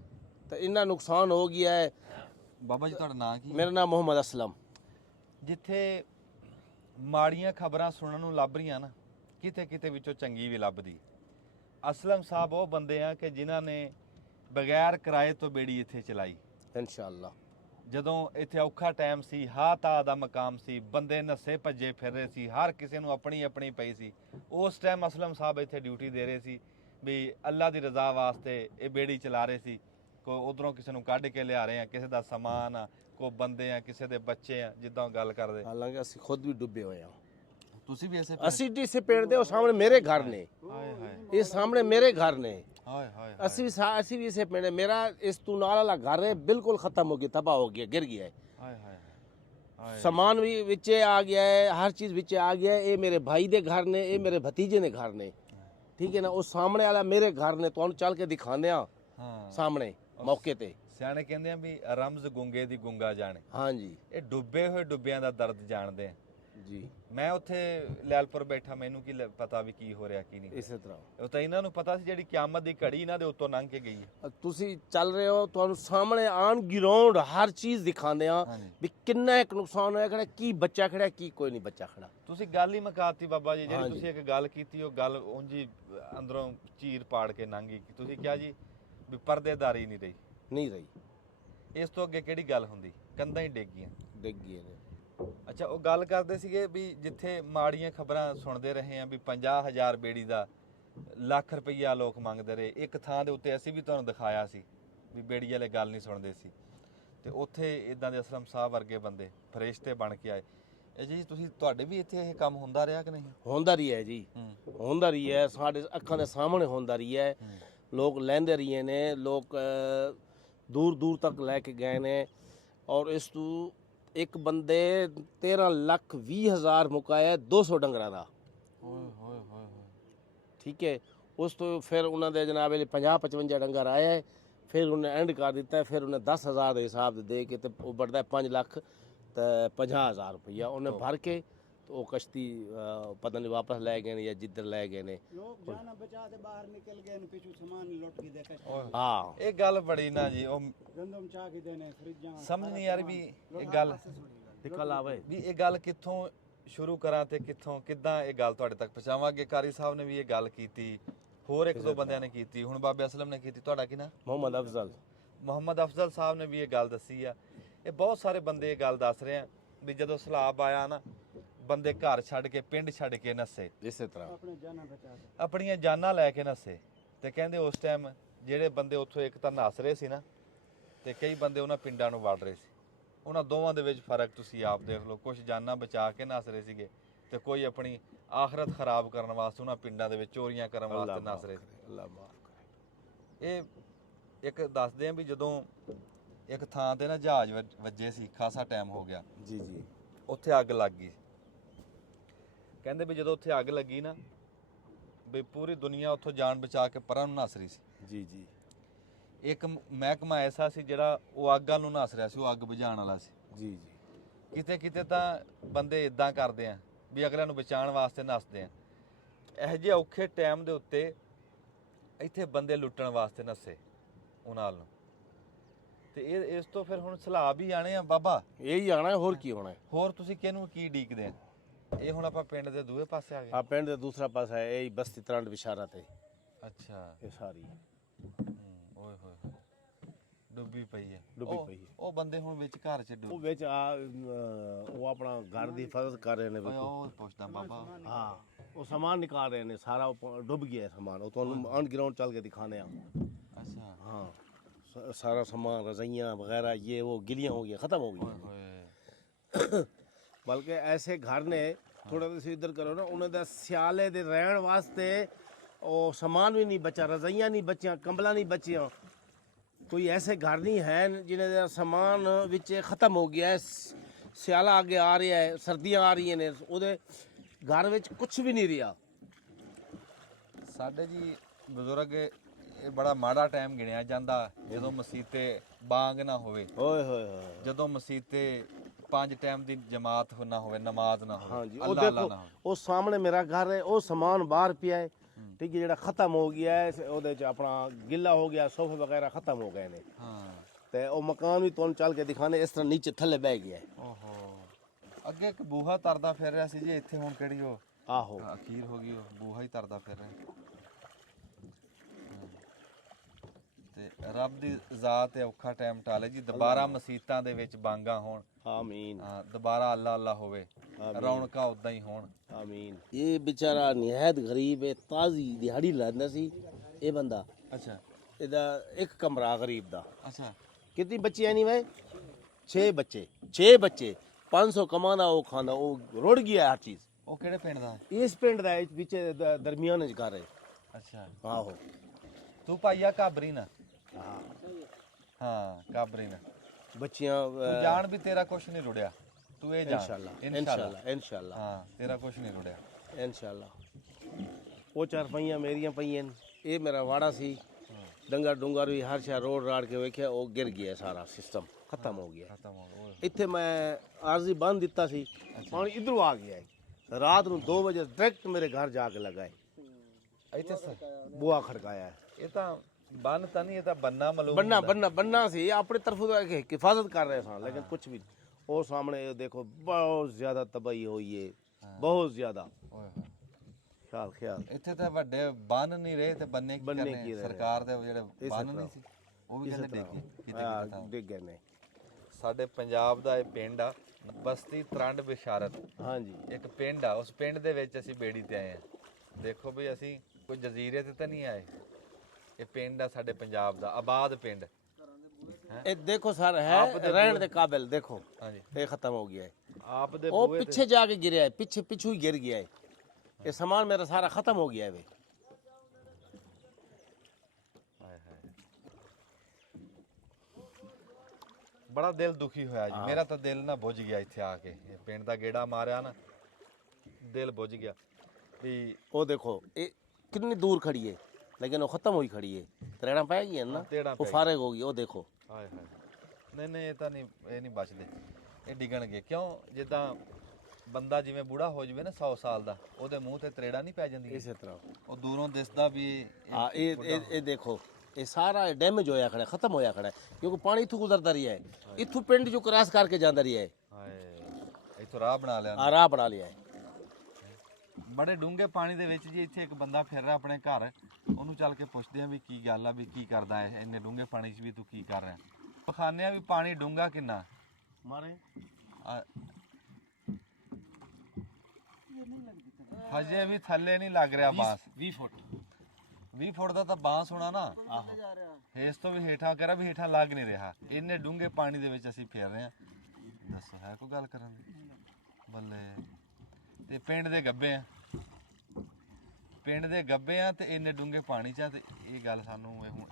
ਤਾਂ ਇੰਨਾ ਨੁਕਸਾਨ ਹੋ ਗਿਆ ਹੈ ਬਾਬਾ ਜੀ ਤੁਹਾਡਾ ਨਾਂ ਕੀ ਹੈ? ਮੇਰਾ ਨਾਮ ਮੁਹੰਮਦ ਅਸਲਮ ਜਿੱਥੇ ਮਾੜੀਆਂ ਖਬਰਾਂ ਸੁਣਨ ਨੂੰ ਲੱਭ ਰਹੀਆਂ ਨਾ ਕਿਤੇ ਕਿਤੇ ਵਿੱਚੋਂ ਚੰਗੀ ਵੀ ਲੱਭਦੀ ਅਸਲਮ ਸਾਹਿਬ ਉਹ ਬੰਦੇ ਆ ਕਿ ਜਿਨ੍ਹਾਂ ਨੇ ਬਗੈਰ ਕਿਰਾਏ ਤੋਂ ਬੇੜੀ ਇੱਥੇ ਚਲਾਈ ਇਨਸ਼ਾਅੱਲਾ ਜਦੋਂ ਇੱਥੇ ਔਖਾ ਟਾਈਮ ਸੀ ਤਾ ਦਾ ਮਕਾਮ ਸੀ ਬੰਦੇ ਨੱਸੇ ਭੱਜੇ ਫਿਰ ਰਹੇ ਸੀ ਹਰ ਕਿਸੇ ਨੂੰ ਆਪਣੀ ਆਪਣੀ ਪਈ ਸੀ ਉਸ ਟਾਈਮ ਅਸਲਮ ਸਾਹਿਬ ਇੱਥੇ ਡਿਊਟੀ ਦੇ ਰਹੇ ਸੀ ਵੀ ਅੱਲਾ ਦੀ ਰਜ਼ਾ ਵਾਸਤੇ ਇਹ ਬੇੜੀ ਚਲਾ ਰਹੇ ਸੀ ਕੋਈ ਉਧਰੋਂ ਕਿਸੇ ਨੂੰ ਕੱਢ ਕੇ ਲਿਆ ਰਹੇ ਆ ਕਿਸੇ ਦਾ ਸਮਾਨ ਆ ਕੋਈ ਬੰਦੇ ਆ ਕਿਸੇ ਦੇ ਬੱਚੇ ਆ ਜਿੱਦਾਂ ਗੱਲ ਕਰਦੇ ਹਾਲਾਂਕਿ ਅਸੀਂ ਖੁਦ ਵੀ ਡੁੱਬੇ ਹੋਏ ਹਾਂ ਤੁਸੀਂ ਵੀ ਐਸੇ ਅਸੀਂ ਇਸੇ ਪਿੰਡ ਦੇ ਉਹ ਸਾਹਮਣੇ ਮੇਰੇ ਘਰ ਨੇ ਹਾਏ ਹਾਏ ਇਹ ਸਾਹਮਣੇ ਮੇਰੇ ਘਰ ਨੇ ਹਾਏ ਹਾਏ ਅਸੀਂ ਵੀ ਇਸੇ ਪਿੰਡ ਮੇਰਾ ਇਸ ਤੋਂ ਨਾਲ ਵਾਲਾ ਘਰ ਹੈ ਬਿਲਕੁਲ ਖਤਮ ਹੋ ਗਿਆ ਤਬਾਹ ਹੋ ਗਿਆ ਗਿਰ ਗਿਆ ਹੈ ਹਾਏ ਹਾਏ ਹਾਏ ਸਮਾਨ ਵੀ ਵਿੱਚ ਆ ਗਿਆ ਹੈ ਹਰ ਚੀਜ਼ ਵਿੱਚ ਆ ਗਿਆ ਹੈ ਇਹ ਮੇਰੇ ਭਾਈ ਦੇ ਘਰ ਨੇ ਇਹ ਮੇਰੇ ਭਤੀਜੇ ਦੇ ਘਰ ਨੇ ਠੀਕ ਹੈ ਨਾ ਉਹ ਸਾਹਮਣੇ ਵਾਲਾ ਮੇਰੇ ਘਰ ਨੇ ਤੁਹਾਨੂੰ ਚੱਲ ਕੇ ਦਿਖਾਉਂਦੇ ਆ ਹਾਂ ਸਾਹਮਣੇ ਮੌਕੇ ਤੇ ਸਿਆਣੇ ਕਹਿੰਦੇ ਆ ਵੀ ਰਮਜ਼ ਗੁੰਗੇ ਦੀ ਗੁੰਗਾ ਜਾਣੇ ਹਾਂਜੀ ਇਹ ਡੁੱਬੇ ਹੋਏ ਡੁੱਬਿਆਂ ਦਾ ਦਰਦ ਜਾਣਦੇ ਆ ਜੀ ਮੈਂ ਉੱਥੇ ਲੈਲਪੁਰ ਬੈਠਾ ਮੈਨੂੰ ਕੀ ਪਤਾ ਵੀ ਕੀ ਹੋ ਰਿਹਾ ਕੀ ਨਹੀਂ ਇਸੇ ਤਰ੍ਹਾਂ ਉਹ ਤਾਂ ਇਹਨਾਂ ਨੂੰ ਪਤਾ ਸੀ ਜਿਹੜੀ ਕਿਆਮਤ ਦੀ ਘੜੀ ਇਹਨਾਂ ਦੇ ਉੱਤੋਂ ਲੰਘ ਕੇ ਗਈ ਹੈ ਤੁਸੀਂ ਚੱਲ ਰਹੇ ਹੋ ਤੁਹਾਨੂੰ ਸਾਹਮਣੇ ਆਨ ਗਰਾਊਂਡ ਹਰ ਚੀਜ਼ ਦਿਖਾਉਂਦੇ ਆ ਹਾਂਜੀ। ਵੀ ਕਿੰਨਾ ਇੱਕ ਨੁਕਸਾਨ ਹੋਇਆ ਖੜਾ ਕੀ ਬੱਚਾ ਖੜਾ ਕੀ ਕੋਈ ਨਹੀਂ ਬੱਚਾ ਖੜਾ ਤੁਸੀਂ ਗੱਲ ਹੀ ਮੁਕਾਤੀ ਬਾਬਾ ਜੀ ਜਿਹੜੀ ਹਾਂਜੀ। ਤੁਸੀਂ ਇੱਕ ਗੱਲ ਕੀਤੀ ਉਹ ਗੱਲ ਉਂਝ ਹੀ ਅੰਦਰੋਂ ਚੀਰ ਪਾੜ ਕੇ ਲੰਘੀ ਤੁਸੀਂ ਕਿਹਾ ਜੀ ਵੀ ਪਰਦੇਦਾਰੀ ਨਹੀਂ ਰਹੀ ਨਹੀਂ ਰਹੀ ਇਸ ਤੋਂ ਅੱਗੇ ਕਿਹੜੀ ਗੱਲ ਹੁੰਦੀ ਕੰਧਾਂ ਹੀ ਡਿੱਗ ਗਈਆਂ ਡਿੱਗ ਗਏ ਨੇ ਅੱਛਾ ਉਹ ਗੱਲ ਕਰਦੇ ਸੀਗੇ ਵੀ ਜਿੱਥੇ ਮਾੜੀਆਂ ਖਬਰਾਂ ਸੁਣਦੇ ਰਹੇ ਆ ਵੀ 50,000 ਬੇੜੀ ਦਾ ਲੱਖ ਰੁਪਈਆ ਲੋਕ ਮੰਗਦੇ ਰਹੇ ਇੱਕ ਥਾਂ ਦੇ ਉੱਤੇ ਅਸੀਂ ਵੀ ਤੁਹਾਨੂੰ ਦਿਖਾਇਆ ਸੀ ਵੀ ਬੇੜੀ ਵਾਲੇ ਗੱਲ ਨਹੀਂ ਸੁਣਦੇ ਸੀ ਤੇ ਉੱਥੇ ਇਦਾਂ ਦੇ ਅਸਲਮ ਸਾਹਿਬ ਵਰਗੇ ਬੰਦੇ ਫਰਿਸ਼ਤੇ ਬਣ ਕੇ ਆਏ ਇਹ ਜੀ ਤੁਸੀਂ ਤੁਹਾਡੇ ਵੀ ਇੱਥੇ ਇਹ ਕੰਮ ਹੁੰਦਾ ਰਿਹਾ ਕਿ ਨਹੀਂ ਹੁੰਦਾ ਰਹੀ ਹੈ ਜੀ ਹੁੰਦਾ ਰਹੀ ਹੈ ਸਾਡੇ ਅੱਖਾਂ ਦੇ ਸਾਹਮਣੇ ਹੁੰਦਾ ਰਹੀ ਹੈ ਲੋਕ ਲੈਂਦੇ ਰਹੀਏ ਨੇ ਲੋਕ ਦੂਰ ਦੂਰ ਤੱਕ ਲੈ ਕੇ ਗਏ ਨੇ ਔਰ ਇਸ ਤੋਂ ਇੱਕ ਬੰਦੇ 13,20,000 ਮੁਕਾਇਆ 200 ਡੰਗਰਾਂ ਦਾ ਓਏ ਹੋਏ ਹੋਏ ਠੀਕ ਹੈ ਉਸ ਤੋਂ ਫਿਰ ਉਹਨਾਂ ਦੇ ਜਨਾਬ ਇਹ 50-55 ਡੰਗਰ ਆਇਆ ਹੈ ਫਿਰ ਉਹਨੇ ਐਂਡ ਕਰ ਦਿੱਤਾ ਫਿਰ ਉਹਨੇ 10,000 ਦੇ ਹਿਸਾਬ ਦੇ ਕੇ ਤੇ ਉਹ ਵੱਢਦਾ 5 ਲੱਖ ਤੇ 50,000 ਰੁਪਈਆ ਉਹਨੇ ਭਰ ਕੇ ਤੇ ਉਹ ਕਸ਼ਤੀ ਪਤਾ ਨਹੀਂ ਵਾਪਸ ਲੈ ਗਏ ਨੇ ਜਾਂ ਜਿੱਧਰ ਲੈ ਗਏ ਨੇ ਲੋਕ ਜਾਨਾ ਬਚਾ ਕੇ ਬਾਹਰ ਨਿਕਲ ਗਏ ਨੇ ਪਿੱਛੋਂ ਸਮਾਨ ਲੁੱਟ ਕੇ ਦੇਖਾ ਹਾਂ ਇਹ ਗੱਲ ਬੜੀ ਨਾ ਜੀ ਉਹ ਗੰਦਮ ਚਾ ਕੇ ਦੇਣੇ ਫਰਿੱਜਾਂ ਸਮਝ ਨਹੀਂ ਯਾਰ ਵੀ ਇਹ ਗੱਲ ਨਿਕਲ ਆਵੇ ਵੀ ਇਹ ਗੱਲ ਕਿੱਥੋਂ ਸ਼ੁਰੂ ਕਰਾਂ ਤੇ ਕਿੱਥੋਂ ਕਿੱਦਾਂ ਇਹ ਗੱਲ ਤੁਹਾਡੇ ਤੱਕ ਪਹੁੰਚਾਵਾਂਗੇ ਕਾਰੀ ਸਾਹਿਬ ਨੇ ਵੀ ਇਹ ਗੱਲ ਕੀਤੀ ਹੋਰ ਇੱਕ ਦੋ ਬੰਦਿਆਂ ਨੇ ਕੀਤੀ ਹੁਣ ਬਾਬੇ ਅਸਲਮ ਨੇ ਕੀਤੀ ਤੁਹਾਡਾ ਕੀ ਨਾ ਮੁਹੰਮਦ ਅਫਜ਼ਲ ਮੁਹੰਮਦ ਅਫਜ਼ਲ ਸਾਹਿਬ ਨੇ ਵੀ ਇਹ ਗੱਲ ਦੱਸੀ ਆ ਇਹ ਬਹੁਤ ਸਾਰੇ ਬੰਦੇ ਇਹ ਗੱਲ ਦੱਸ ਰਹੇ ਆ ਵੀ ਜਦੋਂ ਸਲਾਬ ਆਇਆ ਨਾ ਬੰਦੇ ਘਰ ਛੱਡ ਕੇ ਪਿੰਡ ਛੱਡ ਕੇ ਨੱਸੇ ਇਸੇ ਤਰ੍ਹਾਂ ਆਪਣੇ ਜਾਨਾਂ ਬਚਾ ਕੇ ਆਪਣੀਆਂ ਜਾਨਾਂ ਲੈ ਕੇ ਨੱਸੇ ਤੇ ਕਹਿੰਦੇ ਉਸ ਟਾਈਮ ਜਿਹੜੇ ਬੰਦੇ ਉੱਥੋਂ ਇੱਕ ਤਾਂ ਨੱਸ ਰਹੇ ਸੀ ਨਾ ਤੇ ਕਈ ਬੰਦੇ ਉਹਨਾਂ ਪਿੰਡਾਂ ਨੂੰ ਵੜ ਰਹੇ ਸੀ ਉਹਨਾਂ ਦੋਵਾਂ ਦੇ ਵਿੱਚ ਫਰਕ ਤੁਸੀਂ ਆਪ ਦੇਖ ਲਓ ਕੁਝ ਜਾਨਾਂ ਬਚਾ ਕੇ ਨੱਸ ਰਹੇ ਸੀਗੇ ਤੇ ਕੋਈ ਆਪਣੀ ਆਖਰਤ ਖਰਾਬ ਕਰਨ ਵਾਸਤੇ ਉਹਨਾਂ ਪਿੰਡਾਂ ਦੇ ਵਿੱਚ ਚੋਰੀਆਂ ਕਰਨ ਵਾਸਤੇ ਨੱਸ ਰਹੇ ਸੀ ਅੱਲਾ ਮਾਫ ਕਰੇ ਇਹ ਇੱਕ ਦੱਸਦੇ ਆ ਵੀ ਜਦੋਂ ਇੱਕ ਥਾਂ ਤੇ ਨਾ ਜਹਾਜ਼ ਵੱਜੇ ਸੀ ਖਾਸਾ ਟਾਈਮ ਹੋ ਗਿਆ ਜੀ ਜੀ ਉੱਥੇ ਅੱਗ ਲੱਗ ਗਈ ਕਹਿੰਦੇ ਵੀ ਜਦੋਂ ਉੱਥੇ ਅੱਗ ਲੱਗੀ ਨਾ ਵੀ ਪੂਰੀ ਦੁਨੀਆ ਉੱਥੋਂ ਜਾਨ ਬਚਾ ਕੇ ਪਰਾਂ ਨੂੰ ਨੱਸ ਰਹੀ ਸੀ ਜੀ ਜੀ ਇੱਕ ਮਹਿਕਮਾ ਐਸਾ ਸੀ ਜਿਹੜਾ ਉਹ ਅੱਗਾਂ ਨੂੰ ਨੱਸ ਰਿਹਾ ਸੀ ਉਹ ਅੱਗ ਬੁਝਾਉਣ ਵਾਲਾ ਸੀ ਜੀ ਜੀ ਕਿਤੇ ਕਿਤੇ ਤਾਂ ਬੰਦੇ ਇਦਾਂ ਕਰਦੇ ਆ ਵੀ ਅਗਲਿਆਂ ਨੂੰ ਬਚਾਉਣ ਵਾਸਤੇ ਨੱਸਦੇ ਆ ਇਹੋ ਜਿਹੇ ਔਖੇ ਟਾਈਮ ਦੇ ਉੱਤੇ ਇੱਥੇ ਬੰਦੇ ਲੁੱਟਣ ਵਾਸਤੇ ਨੱਸੇ ਉਹਨਾਂ ਨੂੰ ਤੇ ਇਸ ਤੋਂ ਫਿਰ ਹੁਣ ਸਲਾਬ ਹੀ ਆਣੇ ਆ ਬਾਬਾ ਇਹ ਹੀ ਆਣਾ ਹੋਰ ਕੀ ਹੋਣਾ ਹੋਰ ਤੁਸੀਂ ਕਿਹਨੂੰ ਕੀ ਡੀਕਦੇ ਆ ਇਹ ਹੁਣ ਆਪਾਂ ਪਿੰਡ ਦੇ ਦੂਏ ਪਾਸੇ ਆ ਗਏ ਆ ਪਿੰਡ ਦੇ ਦੂਸਰਾ ਪਾਸਾ ਹੈ ਇਹ ਬਸਤੀ ਤਰੰਡ ਵਿਸ਼ਾਰਾ ਤੇ ਅੱਛਾ ਇਹ ਸਾਰੀ ਓਏ ਹੋਏ ਡੁੱਬੀ ਪਈ ਹੈ ਡੁੱਬੀ ਪਈ ਹੈ। ਉਹ ਬੰਦੇ ਹੁਣ ਵਿੱਚ ਘਰ ਚ ਉਹ ਡੁੱਬ ਵਿੱਚ ਆ ਉਹ ਆਪਣਾ ਘਰ ਦੀ ਹਿਫਾਜ਼ਤ ਕਰ ਰਹੇ ਨੇ ਓਏ ਬਿਲਕੁਲ ਉਹ ਪੁੱਛਦਾ ਬਾਬਾ ਹਾਂ ਉਹ ਸਾਮਾਨ ਨਿਕਾਲ ਰਹੇ ਨੇ ਸਾਰਾ ਡੁੱਬ ਗਿਆ ਹੈ ਸਾਮਾਨ ਉਹ ਤੁਹਾਨੂੰ ਔਨ ਗਰਾਊਂਡ ਚੱਲ ਕੇ ਦਿਖਾਣੇ ਆ ਅੱਛਾ ਹਾਂ सारा सामान रजाइयाँ वगैरह ये वो गिलियाँ हो गई, ख़त्म हो गई। ਹੋਏ बल्कि ऐसे घर ने थोड़ा ਤੁਸੀਂ इधर करो ना, ਉਹਨਾਂ ਦਾ ਸਿਆਲੇ ਦੇ ਰਹਿਣ ਵਾਸਤੇ ਉਹ ਸਮਾਨ ਵੀ ਨਹੀਂ ਬਚਾ, ਰਜ਼ਾਈਆਂ ਨਹੀਂ ਬਚੀਆਂ, ਕੰਬਲਾਂ ਨਹੀਂ ਬਚੀਆਂ। ਕੋਈ ਐਸੇ ਘਰ ਨਹੀਂ ਹੈ ਜਿਨ੍ਹਾਂ ਦਾ ਸਮਾਨ ਵਿੱਚ ਖਤਮ ਹੋ ਗਿਆ ਹੈ। ਸਿਆਲਾ ਅੱਗੇ ਆ ਰਿਹਾ ਹੈ, ਸਰਦੀਆਂ ਆ ਰਹੀਆਂ ਨੇ, ਉਹਦੇ ਘਰ ਵਿੱਚ ਕੁਝ ਵੀ ਨਹੀਂ ਰਿਹਾ। ਸਾਡੇ ਜੀ ਬਜ਼ੁਰਗ ਇਹ ਬੜਾ ਮਾੜਾ ਟਾਈਮ ਗਿਣਿਆ ਜਾਂਦਾ ਜਦੋਂ ਮਸੀਤੇ ਬਾਂਗ ਨਾ ਹੋਵੇ, ਓਏ ਹੋਏ ਹੋਏ। ਜਦੋਂ ਮਸੀਤੇ 5 ਟਾਈਮ ਦੀ ਜਮਾਤ ਨਾ ਹੋਵੇ, ਨਮਾਜ਼ ਨਾ ਹੋਵੇ, ਹਾਂਜੀ, ਉਹ ਅੱਲਾ ਅੱਲਾ ਦੇਖੋ ਨਾ ਹੋਵੇ। ਉਹ ਸਾਹਮਣੇ ਮੇਰਾ ਘਰ ਹੈ, ਉਹ ਸਮਾਨ ਬਾਹਰ ਪਿਆ ਹੈ, ਠੀਕ ਹੈ, ਜਿਹੜਾ ਖਤਮ ਹੋ ਗਿਆ ਹੈ, ਉਹਦੇ ਚ ਆਪਣਾ ਗਿੱਲਾ ਹੋ ਗਿਆ, ਸੋਫੇ ਵਗੈਰਾ ਖਤਮ ਹੋ ਗਏ ਨੇ। ਹਾਂ ਤੇ ਉਹ ਮਕਾਨ ਵੀ ਤੁਹਾਨੂੰ ਚੱਲ ਕੇ ਦਿਖਾਣੇ, ਇਸ ਤਰ੍ਹਾਂ ਨੀਚੇ ਥੱਲੇ ਬਹਿ ਗਿਆ ਹੈ। ਓਹੋ, ਅੱਗੇ ਇੱਕ ਬੂਹਾ ਤਰਦਾ ਫਿਰ ਰਿਹਾ ਸੀ ਜੀ, ਇੱਥੇ ਹੁਣ ਕਿਹੜੀ ਉਹ ਆਹੋ, ਅਖੀਰ ਹੋ ਗਈ, ਉਹ ਬੂਹਾ ਹੀ ਤਰਦਾ ਫਿਰ ਰਿਹਾ। ਤੇ ਰੱਬ ਦੀ ਜ਼ਾਤ ਹੈ, ਔਖਾ ਟਾਈਮ ਟਾਲੇ ਜੀ, ਦੁਬਾਰਾ ਮਸੀਤਾਂ ਦੇ ਵਿੱਚ ਬਾਂਗਾ ਹੋਣ, ਆਮੀਨ ਹਾਂ, ਦੁਬਾਰਾ ਅੱਲਾ ਅੱਲਾ ਹੋਵੇ, ਰੌਣਕਾਂ ਉਦਾਂ ਹੀ ਹੋਣ। ਆਮੀਨ। ਇਹ ਵਿਚਾਰਾ ਨਿਹਾਇਤ ਗਰੀਬ ਹੈ, ਤਾਜ਼ੀ ਦਿਹਾੜੀ ਲਾਉਂਦਾ ਸੀ ਇਹ ਬੰਦਾ। ਅੱਛਾ ਇਹਦਾ ਇੱਕ ਕਮਰਾ ਗਰੀਬ ਦਾ। ਅੱਛਾ ਕਿੰਨੀ ਬੱਚੇ ਨਹੀਂ ਭਾਈ? 6 ਬੱਚੇ 500 ਕਮਾਣਾ, ਉਹ ਖਾਣਾ, ਉਹ ਰੁੜ ਗਿਆ ਹਰ ਚੀਜ਼। ਉਹ ਕਿਹੜੇ ਪਿੰਡ ਦਾ ਹੈ? ਇਸ ਪਿੰਡ ਦਾ ਵਿੱਚ ਦਰਮਿਆਨ ਚ ਘਰ ਹੈ। ਅੱਛਾ ਆਹੋ, ਤੂੰ ਭਾਈਆ ਕਾਬਰੀ ਨਾ, ਹਾਂ, ਹਾਂ ਕਾਬਰੀ ਨਾ, ਬੱਚੀਆਂ ਤੂੰ ਜਾਣ ਵੀ ਤੇਰਾ ਕੁਛ ਨਹੀਂ ਰੁੜਿਆ, ਤੂੰ ਇਹ ਜਾਣ ਇਨਸ਼ਾਅੱਲਾ ਇਨਸ਼ਾਅੱਲਾ ਇਨਸ਼ਾਅੱਲਾ ਹਾਂ ਤੇਰਾ ਕੁਛ ਨਹੀਂ ਰੁੜਿਆ। ਇਨਸ਼ਾਅੱਲਾ। ਉਹ ਚਾਰਪਾਈਆਂ ਮੇਰੀਆਂ ਪਈਆਂ ਨੇ, ਇਹ ਮੇਰਾ ਵਾੜਾ ਸੀ। ਡੰਗਰ ਡੁੰਗਰ ਵੀ ਹਰ ਸ਼ਹਿਰ ਰੋਡ ਰਾੜ ਕੇ ਵੇਖਿਆ, ਉਹ ਗਿਰ ਗਿਆ, ਸਾਰਾ ਸਿਸਟਮ ਖਤਮ ਹੋ ਗਿਆ। ਖਤਮ ਹੋ ਗਿਆ। ਇੱਥੇ ਮੈਂ ਆਰਜ਼ੀ ਬੰਦ ਦਿੱਤਾ ਸੀ, ਪਾਣੀ ਇਧਰੋਂ ਆ ਗਿਆ ਹੈ। ਰਾਤ ਨੂੰ 2 ਵਜੇ ਡਾਇਰੈਕਟ ਮੇਰੇ ਘਰ ਜਾ ਕੇ ਲਗਾਏ, ਇੱਥੇ ਬੂਆ ਖੜਕਾਇਆ ਹੈ। ਇਹ ਤਾਂ ਬੰਨ ਤਾਂ ਨਹੀਂ, ਇਹ ਤਾਂ ਬੰਨਾ ਮਲੂਮ ਬੰਨਾ ਸੀ, ਆਪਣੀ ਤਰਫੋਂ ਹਿਫਾਜ਼ਤ ਕਰ ਰਹੇ ਸਾਂ, ਲੇਕਿਨ ਕੁਝ ਵੀ। ਉਹ ਸਾਹਮਣੇ ਦੇਖੋ ਬਹੁਤ ਜ਼ਿਆਦਾ ਤਬਾਹੀ ਹੋਈ ਹੈ, ਬਹੁਤ ਜ਼ਿਆਦਾ। ਓਏ ਹੋਏ, ਖਿਆਲ ਇੱਥੇ ਤਾਂ ਵੱਡੇ ਬੰਨ ਨਹੀਂ ਰਹੇ ਤੇ ਬੰਨੇ ਕੀ ਬੰਨੇ ਕਰਨੇ? ਕੀ ਰਹੇ? ਸਰਕਾਰ ਦੇ ਜਿਹੜੇ ਬੰਨ ਨਹੀਂ ਸੀ ਉਹ ਵੀ ਕਹਿੰਦੇ ਡਿੱਗੇ ਕਿਤੇ ਡਿੱਗ ਗਏ ਨੇ। ਸਾਡੇ ਪੰਜਾਬ ਦਾ ਇਹ ਪਿੰਡ ਆ ਬਸਤੀ ਤਰੰਡ ਬਿਸ਼ਾਰਤ, ਹਾਂਜੀ, ਇੱਕ ਪਿੰਡ ਆ, ਉਸ ਪਿੰਡ ਦੇ ਵਿੱਚ ਅਸੀਂ ਬੇੜੀ ਤੇ ਆਏ ਆ। ਦੇਖੋ ਵੀ ਅਸੀਂ ਕੋਈ ਜਜ਼ੀਰੇ ਤੇ ਤਾਂ ਨਹੀਂ ਆਏ, ਇਹ ਪਿੰਡ ਆ ਸਾਡੇ ਪੰਜਾਬ ਦਾ ਆਬਾਦ ਪਿੰਡ। ਇਹ ਦੇਖੋ ਸਰ ਹੈ ਰਹਿਣ ਦੇ ਕਾਬਿਲ। ਦੇਖੋ ਹਾਂਜੀ, ਇਹ ਖਤਮ ਹੋ ਗਿਆ ਹੈ। ਆਪ ਦੇ ਉਹ ਪਿੱਛੇ ਜਾ ਕੇ ਗਿਰਿਆ ਹੈ, ਪਿੱਛੂ ਹੀ गिर गया है। ये सामान मेरा सारा खत्म हो गया है वे। ਬੜਾ ਦਿਲ ਦੁਖੀ ਹੋਇਆ ਜੀ ਮੇਰਾ, ਤਾਂ ਦਿਲ ਨਾ ਬੁੱਝ ਗਿਆ ਇੱਥੇ ਆ ਕੇ। ਇਹ ਪਿੰਡ ਦਾ ਗੇੜਾ ਮਾਰਿਆ ਨਾ, ਦਿਲ ਬੁੱਝ ਗਿਆ ਵੀ। वो देखो ये कितनी दूर खड़ी है, लेकिन वो खत्म हुई खड़ी है। त्रेड़ा पाएगी है ना, त्रेड़ा वो फारेग होगी। वो देखो ਹਾਏ ਹਾਏ, ਨਹੀਂ ਨਹੀਂ, ਇਹ ਤਾਂ ਨਹੀਂ, ਇਹ ਨਹੀਂ ਬਚਦੇ, ਇਹ ਡਿੱਗਣਗੇ। ਕਿਉਂ? ਜਿੱਦਾਂ ਬੰਦਾ ਜਿਵੇਂ ਬੂੜਾ ਹੋ ਜਾਵੇ ਨਾ 100 ਸਾਲ ਦਾ, ਉਹਦੇ ਮੂੰਹ ਤੇ ਤਰੇੜਾ ਨਹੀਂ ਪੈ ਜਾਂਦੀ? इसी तरह। ਉਹ ਦੂਰੋਂ ਦਿਸਦਾ ਵੀ हाँ ये देखो ये सारा डैमेज होया खड़ा है, खत्म होया खड़ा है, क्योंकि पानी इथों गुजरता रहा है, इथों पिंड जो क्रॉस करके जाता रहा है। ਹਾਏ, ਇੱਥੋਂ ਰਾਹ ਬਣਾ ਲਿਆ। राह बना लिया है। ਬੜੇ ਡੂੰਘੇ ਪਾਣੀ ਦੇ ਵਿੱਚ ਜੀ ਇੱਥੇ ਇੱਕ ਬੰਦਾ ਫਿਰ ਰਿਹਾ ਆਪਣੇ ਘਰ, ਉਹਨੂੰ ਚੱਲ ਕੇ ਪੁੱਛਦੇ ਆ ਵੀ ਕੀ ਗੱਲ ਆ, ਵੀ ਕੀ ਕਰਦਾ ਹੈ ਇੰਨੇ ਡੂੰਘੇ ਪਾਣੀ 'ਚ ਵੀ ਤੂੰ ਕੀ ਕਰ ਰਿਹਾ? ਪਖਾਨੇ ਆ ਵੀ ਪਾਣੀ ਡੂੰਘਾ ਕਿੰਨਾ मारे ਹਜੇ ਵੀ ਥੱਲੇ ਨਹੀਂ ਲੱਗ ਰਿਹਾ ਬਾਂਸ। 20 फुट 20 ਫੁੱਟ ਦਾ ਤਾਂ ਬਾਂਸ ਹੋਣਾ ਨਾ, ਇਸ ਤੋਂ ਵੀ ਹੇਠਾਂ ਕਰਾ ਵੀ ਹੇਠਾਂ ਲੱਗ ਨਹੀਂ ਰਿਹਾ। ਇੰਨੇ ਡੂੰਘੇ ਪਾਣੀ ਦੇ ਵਿੱਚ ਅਸੀਂ ਫੇਰ ਰਹੇ ਹਾਂ। ਦੱਸੋ ਹੈ ਕੋਈ ਗੱਲ ਕਰਨ ਦੀ? ਬੱਲੇ, ਤੇ ਪਿੰਡ ਦੇ ਗੱਬੇ ਆ, ਪਿੰਡ ਦੇ ਗੱਬੇ ਆ ਤੇ ਇੰਨੇ ਡੂੰਘੇ ਪਾਣੀ 'ਚ ਆ। ਤੇ ਇਹ ਗੱਲ ਸਾਨੂੰ ਇਹ ਹੁਣ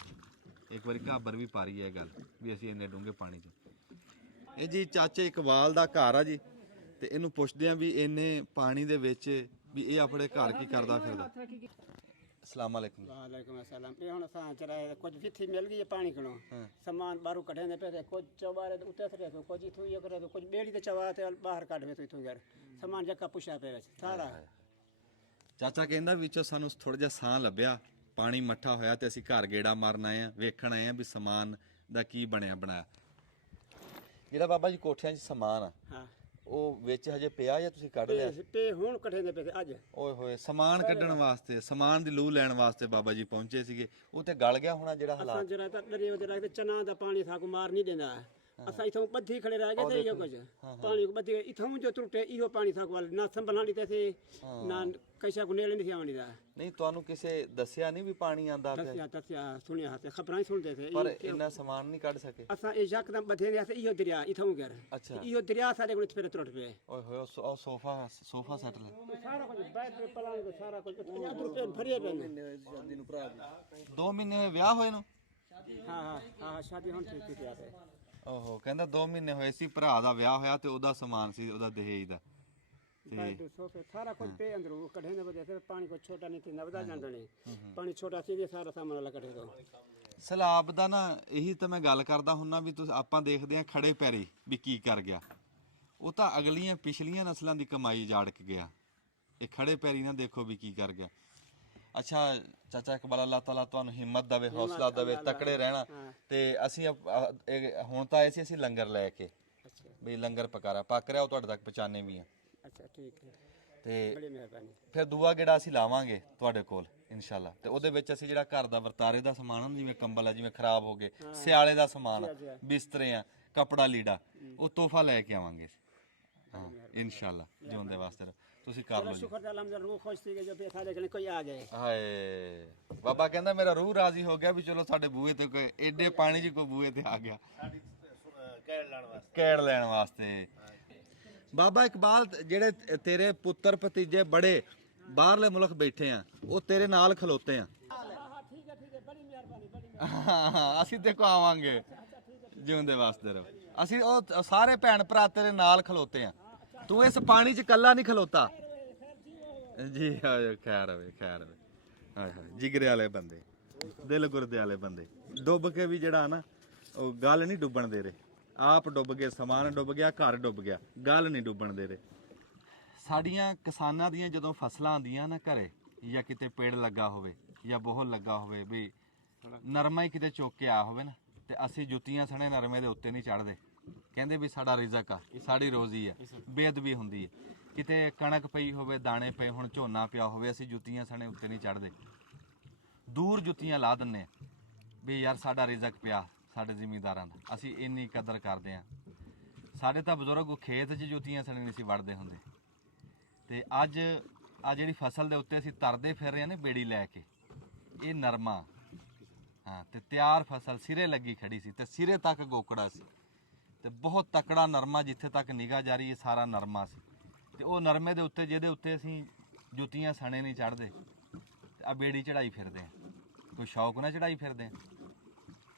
ਇੱਕ ਵਾਰੀ ਘਾਬਰ ਵੀ ਪਾ ਰਹੀ ਹੈ ਇਹ ਗੱਲ ਵੀ ਅਸੀਂ ਇੰਨੇ ਡੂੰਘੇ ਪਾਣੀ 'ਚ। ਇਹ ਜੀ ਚਾਚੇ ਇਕਬਾਲ ਦਾ ਘਰ ਆ ਜੀ, ਤੇ ਇਹਨੂੰ ਪੁੱਛਦੇ ਆ ਵੀ ਇੰਨੇ ਪਾਣੀ ਦੇ ਵਿੱਚ ਵੀ ਇਹ ਆਪਣੇ ਘਰ ਕੀ ਕਰਦਾ ਫਿਰਦਾ। अस्सलाम वालेकुम। वालेकुम अस्सलाम। ये हुन असां चराए कुछ विथी मिल गई है पानी खणो सामान बाहरों कढे ने पे कुछ चवारे उते थे तो कुछ इथु ये करे तो कुछ बेड़ी ते चवा ते बाहर काढ वे तो इथु घर सामान जक्का पुछा पे सारा। ਚਾਚਾ ਕਹਿੰਦਾ ਵਿੱਚੋਂ ਸਾਨੂੰ ਥੋੜਾ ਜਿਹਾ ਸਾਹ ਲੱਭਿਆ, ਪਾਣੀ ਮੱਠਾ ਹੋਇਆ ਤੇ ਅਸੀਂ ਘਰ ਗੇੜਾ ਮਾਰਨ ਆਏ ਆ, ਵੇਖਣ ਆਏ ਆ ਵੀ ਸਮਾਨ ਦਾ ਕੀ ਬਣਿਆ ਬਣਾਇਆ। ਜਿਹੜਾ ਬਾਬਾ ਜੀ ਕੋਠਿਆਂ 'ਚ ਸਮਾਨ ਆ ਹਾਂ ਉਹ ਵਿੱਚ ਹਜੇ ਪਿਆ ਜਾਂ ਤੁਸੀਂ ਕੱਢ ਲਿਆ? पे हुन कढे ने पे आज ਓਏ ਹੋਏ, ਸਮਾਨ ਕੱਢਣ ਵਾਸਤੇ, ਸਮਾਨ ਦੀ ਲੂ ਲੈਣ ਵਾਸਤੇ ਬਾਬਾ ਜੀ ਪਹੁੰਚੇ ਸੀਗੇ। ਉਹ ਤੇ ਗਲ ਗਿਆ ਹੋਣਾ ਜਿਹੜਾ असां ਹਾਲਾਤ। जरा ता डरे ओदे रखते चना दा पानी था को मार नहीं देंदा असां इथों ॿधी खड़े रह गए थे इहो कुछ पानी को ॿधी इथों जो टुटे इहो पानी था कोल ना संभलणी ते थे ना कैसा को नेले नहीं आवणी दा ਨਹੀਂ ਤੁਹਾਨੂੰ ਕਿਸੇ ਦੱਸਿਆ ਨਹੀਂ ਵੀ ਪਾਣੀ ਆਂਦਾ ਪਿਆ दसिया सुनिया हाथ खबरां सुनते थे ਪਰ ਇੰਨਾ ਸਮਾਨ ਨਹੀਂ ਕੱਢ ਸਕੇ असां ए यकदम ॿधे ने इहो दरिया इथों घर ਅੱਛਾ इहो दरिया साडे को फिर तुरट पे ਓਏ ਹੋਏ ਉਹ ਸੋਫਾ ਸੈੱਟ ਲੈ सारा कुछ बैठ पे पलांग को सारा कुछ 50 रुपए भरिए पे 2 ਮਹੀਨੇ ਹੋਏ ਵਿਆਹ ਹੋਏ ਨੂੰ हां हां हां शादी होन थी थी आते ਓਹੋ ਕਹਿੰਦਾ 2 ਮਹੀਨੇ ਹੋਏ ਸੀ ਭਰਾ ਦਾ ਵਿਆਹ ਹੋਇਆ ਤੇ ਉਹਦਾ ਸਮਾਨ ਸੀ ਉਹਦਾ ਦਹੇਜ ਦਾ बैठ सोफे सारा कुछ पे अंदर वो कढ़े ने बदे से पानी को छोटा नहीं थी नवदा जानदने पानी छोटा सी ये सारा सामान वाला कढ़े दो ਸਲਾਬ ਦਾ ਨਾ ਇਹੀ ਤਾਂ ਮੈਂ ਗੱਲ ਕਰਦਾ ਹੁੰਨਾ ਵੀ ਤੁਸੀਂ ਆਪਾਂ ਦੇਖਦੇ ਆ ਖੜੇ ਪੈਰੀ ਵੀ ਕੀ ਕਰ ਗਿਆ ਉਹ ਤਾਂ ਅਗਲੀਆਂ ਪਿਛਲੀਆਂ ਨਸਲਾਂ ਦੀ ਕਮਾਈ ਜਾੜ ਕੇ ਗਿਆ ਇਹ ਖੜੇ ਪੈਰੀ ਨਾ ਦੇਖੋ ਵੀ ਕੀ ਕਰ ਗਿਆ ਅੱਛਾ ਚਾਚਾ ਇਕਬਾਲ ਅੱਲਾਹ ਤਾਲਾ ਤੁਹਾਨੂੰ ਹਿੰਮਤ ਦੇਵੇ ਹੌਸਲਾ ਦੇਵੇ ਤਕੜੇ ਰਹਿਣਾ ਤੇ ਅਸੀਂ ਹੁਣ ਤਾਂ ਆਏ ਸੀ ਅਸੀਂ ਲੰਗਰ ਲੈ ਕੇ ਵੀ ਲੰਗਰ ਪਕਾਰਾ ਪੱਕ ਰਿਹਾ ਉਹ ਤੁਹਾਡੇ ਤੱਕ ਪਹੁੰਚਾਣੇ ਵੀ ਆ अच्छा ठीक है ਤੇ बड़ी मेहरबानी ਫਿਰ ਦੂਆ ਗੇੜਾ ਅਸੀਂ ਲਾਵਾਂਗੇ ਤੁਹਾਡੇ ਕੋਲ ਇਨਸ਼ਾਅੱਲਾ ਤੇ ਉਹਦੇ ਵਿੱਚ ਅਸੀਂ ਜਿਹੜਾ ਘਰ ਦਾ ਵਰਤਾਰੇ ਦਾ ਸਮਾਨ ਆ ਨਾ, ਜਿਵੇਂ ਕੰਬਲ ਆ ਜਿਵੇਂ ਖਰਾਬ ਹੋ ਗਏ ਸਿਆਲੇ ਦਾ ਸਮਾਨ ਆ ਬਿਸਤਰੇ ਆ ਕਪੜਾ ਲੀੜਾ ਉਹ ਤੋਹਫਾ ਲੈ ਕੇ ਆਵਾਂਗੇ ਹਾਂ ਇਨਸ਼ਾਅੱਲਾ ਜਿਉਂਦੇ ਵਾਸਤੇ ਰਹੋ। ਤੁਸੀਂ ਕਰ ਲਓ ਜੀ शुक्र है अल्लाह रूह खुश थी कि जो पे सारे के कोई आ जाए ਹਾਏ ਬਾਬਾ ਕਹਿੰਦਾ ਮੇਰਾ ਰੂਹ ਰਾਜ਼ੀ ਹੋ ਗਿਆ ਵੀ ਚਲੋ ਸਾਡੇ ਬੂਹੇ ਤੇ ਕੋਈ ਐਡੇ ਪਾਣੀ 'ਚ ਕੋਈ ਬੂਹੇ ਤੇ ਆ ਗਿਆ ਕੈੜ ਲੈਣ ਵਾਸਤੇ ਬਾਬਾ ਇਕਬਾਲ ਜਿਹੜੇ ਤੇਰੇ ਪੁੱਤਰ ਭਤੀਜੇ ਬੜੇ ਬਾਹਰਲੇ ਮੁਲਕ ਬੈਠੇ ਆ ਉਹ ਤੇਰੇ ਨਾਲ ਖਲੋਤੇ ਆ ਹਾਂ ਅਸੀਂ ਦੇਖੋ ਆਵਾਂਗੇ ਜਿਉਂਦੇ ਵਾਸਤੇ ਰਹੋ ਅਸੀਂ ਉਹ ਸਾਰੇ ਭੈਣ ਭਰਾ ਤੇਰੇ ਨਾਲ ਖਲੋਤੇ ਆ ਤੂੰ ਇਸ ਪਾਣੀ 'ਚ ਇਕੱਲਾ ਨਹੀਂ ਖਲੋਤਾ ਜੀ ਖੈਰ ਹੋਵੇ ਹਾਏ ਹਾਏ ਜਿਗਰੇ ਵਾਲੇ ਬੰਦੇ ਦਿਲ ਗੁਰਦੇ ਵਾਲੇ ਬੰਦੇ ਡੁੱਬ ਕੇ ਵੀ ਜਿਹੜਾ ਨਾ ਉਹ ਗੱਲ ਨਹੀਂ ਡੁੱਬਣ ਦੇ ਰਹੇ ਆਪ ਡੁੱਬ ਗਏ ਸਮਾਨ ਡੁੱਬ ਗਿਆ ਘਰ ਡੁੱਬ ਗਿਆ ਗੱਲ ਨਹੀਂ ਡੁੱਬਣ ਦੇ ਰਹੇ ਸਾਡੀਆਂ ਕਿਸਾਨਾਂ ਦੀਆਂ ਜਦੋਂ ਫਸਲਾਂ ਆਉਂਦੀਆਂ ਨਾ ਘਰੇ ਜਾਂ ਕਿਤੇ ਪੇੜ ਲੱਗਾ ਹੋਵੇ ਜਾਂ ਬੋਹਲ ਲੱਗਾ ਹੋਵੇ ਵੀ ਨਰਮਾ ਹੀ ਕਿਤੇ ਚੁੱਕ ਕੇ ਆ ਹੋਵੇ ਨਾ ਤੇ ਅਸੀਂ ਜੁੱਤੀਆਂ ਸਣੇ ਨਰਮੇ ਦੇ ਉੱਤੇ ਨਹੀਂ ਚੜਦੇ ਕਹਿੰਦੇ ਵੀ ਸਾਡਾ ਰਿਜ਼ਕ ਆ ਸਾਡੀ ਰੋਜ਼ੀ ਆ ਬੇਅਦਬੀ ਹੁੰਦੀ ਹੈ ਕਿਤੇ ਕਣਕ ਪਈ ਹੋਵੇ ਦਾਣੇ ਪਏ ਹੁਣ ਝੋਨਾ ਪਿਆ ਹੋਵੇ ਅਸੀਂ ਜੁੱਤੀਆਂ ਸਣੇ ਉੱਤੇ ਨਹੀਂ ਚੜਦੇ ਦੂਰ ਜੁੱਤੀਆਂ ਲਾ ਦਿੰਨੇ ਆ ਵੀ ਯਾਰ ਸਾਡਾ ਰਿਜ਼ਕ ਪਿਆ ਸਾਡੇ ਜ਼ਿਮੀਂਦਾਰਾਂ ਦਾ ਅਸੀਂ ਇੰਨੀ ਕਦਰ ਕਰਦੇ ਆ ਸਾਡੇ ਤਾਂ ਬਜ਼ੁਰਗ ਖੇਤ 'ਚ ਜੁੱਤੀਆਂ ਸਣੇ ਨਹੀਂ ਸੀ ਵੜਦੇ ਹੁੰਦੇ ਤੇ ਅੱਜ ਆ ਜਿਹੜੀ ਫਸਲ ਦੇ ਉੱਤੇ ਅਸੀਂ ਤਰਦੇ ਫਿਰ ਰਹੇ ਆ ਨੇ ਬੇੜੀ ਲੈ ਕੇ ਇਹ ਨਰਮਾ ਹਾਂ ਤੇ ਤਿਆਰ ਫਸਲ ਸਿਰੇ ਲੱਗੀ ਖੜੀ ਸੀ ਤੇ ਸਿਰੇ ਤੱਕ ਗੋਕੜਾ ਸੀ ਤੇ ਬਹੁਤ ਤਕੜਾ ਨਰਮਾ ਜਿੱਥੇ ਤੱਕ ਨਿਗਾਹ ਜਾ ਰਹੀ ਇਹ ਸਾਰਾ ਨਰਮਾ ਸੀ ਤੇ ਉਹ ਨਰਮੇ ਦੇ ਉੱਤੇ ਜਿਹਦੇ ਉੱਤੇ ਅਸੀਂ ਜੁੱਤੀਆਂ ਸਣੇ ਨਹੀਂ ਚੜਦੇ ਤੇ ਆ ਬੇੜੀ ਚੜਾਈ ਫਿਰਦੇ ਆ ਕੋਈ ਸ਼ੌਕ ਨਾਲ ਚੜਾਈ ਫਿਰਦੇ ਆ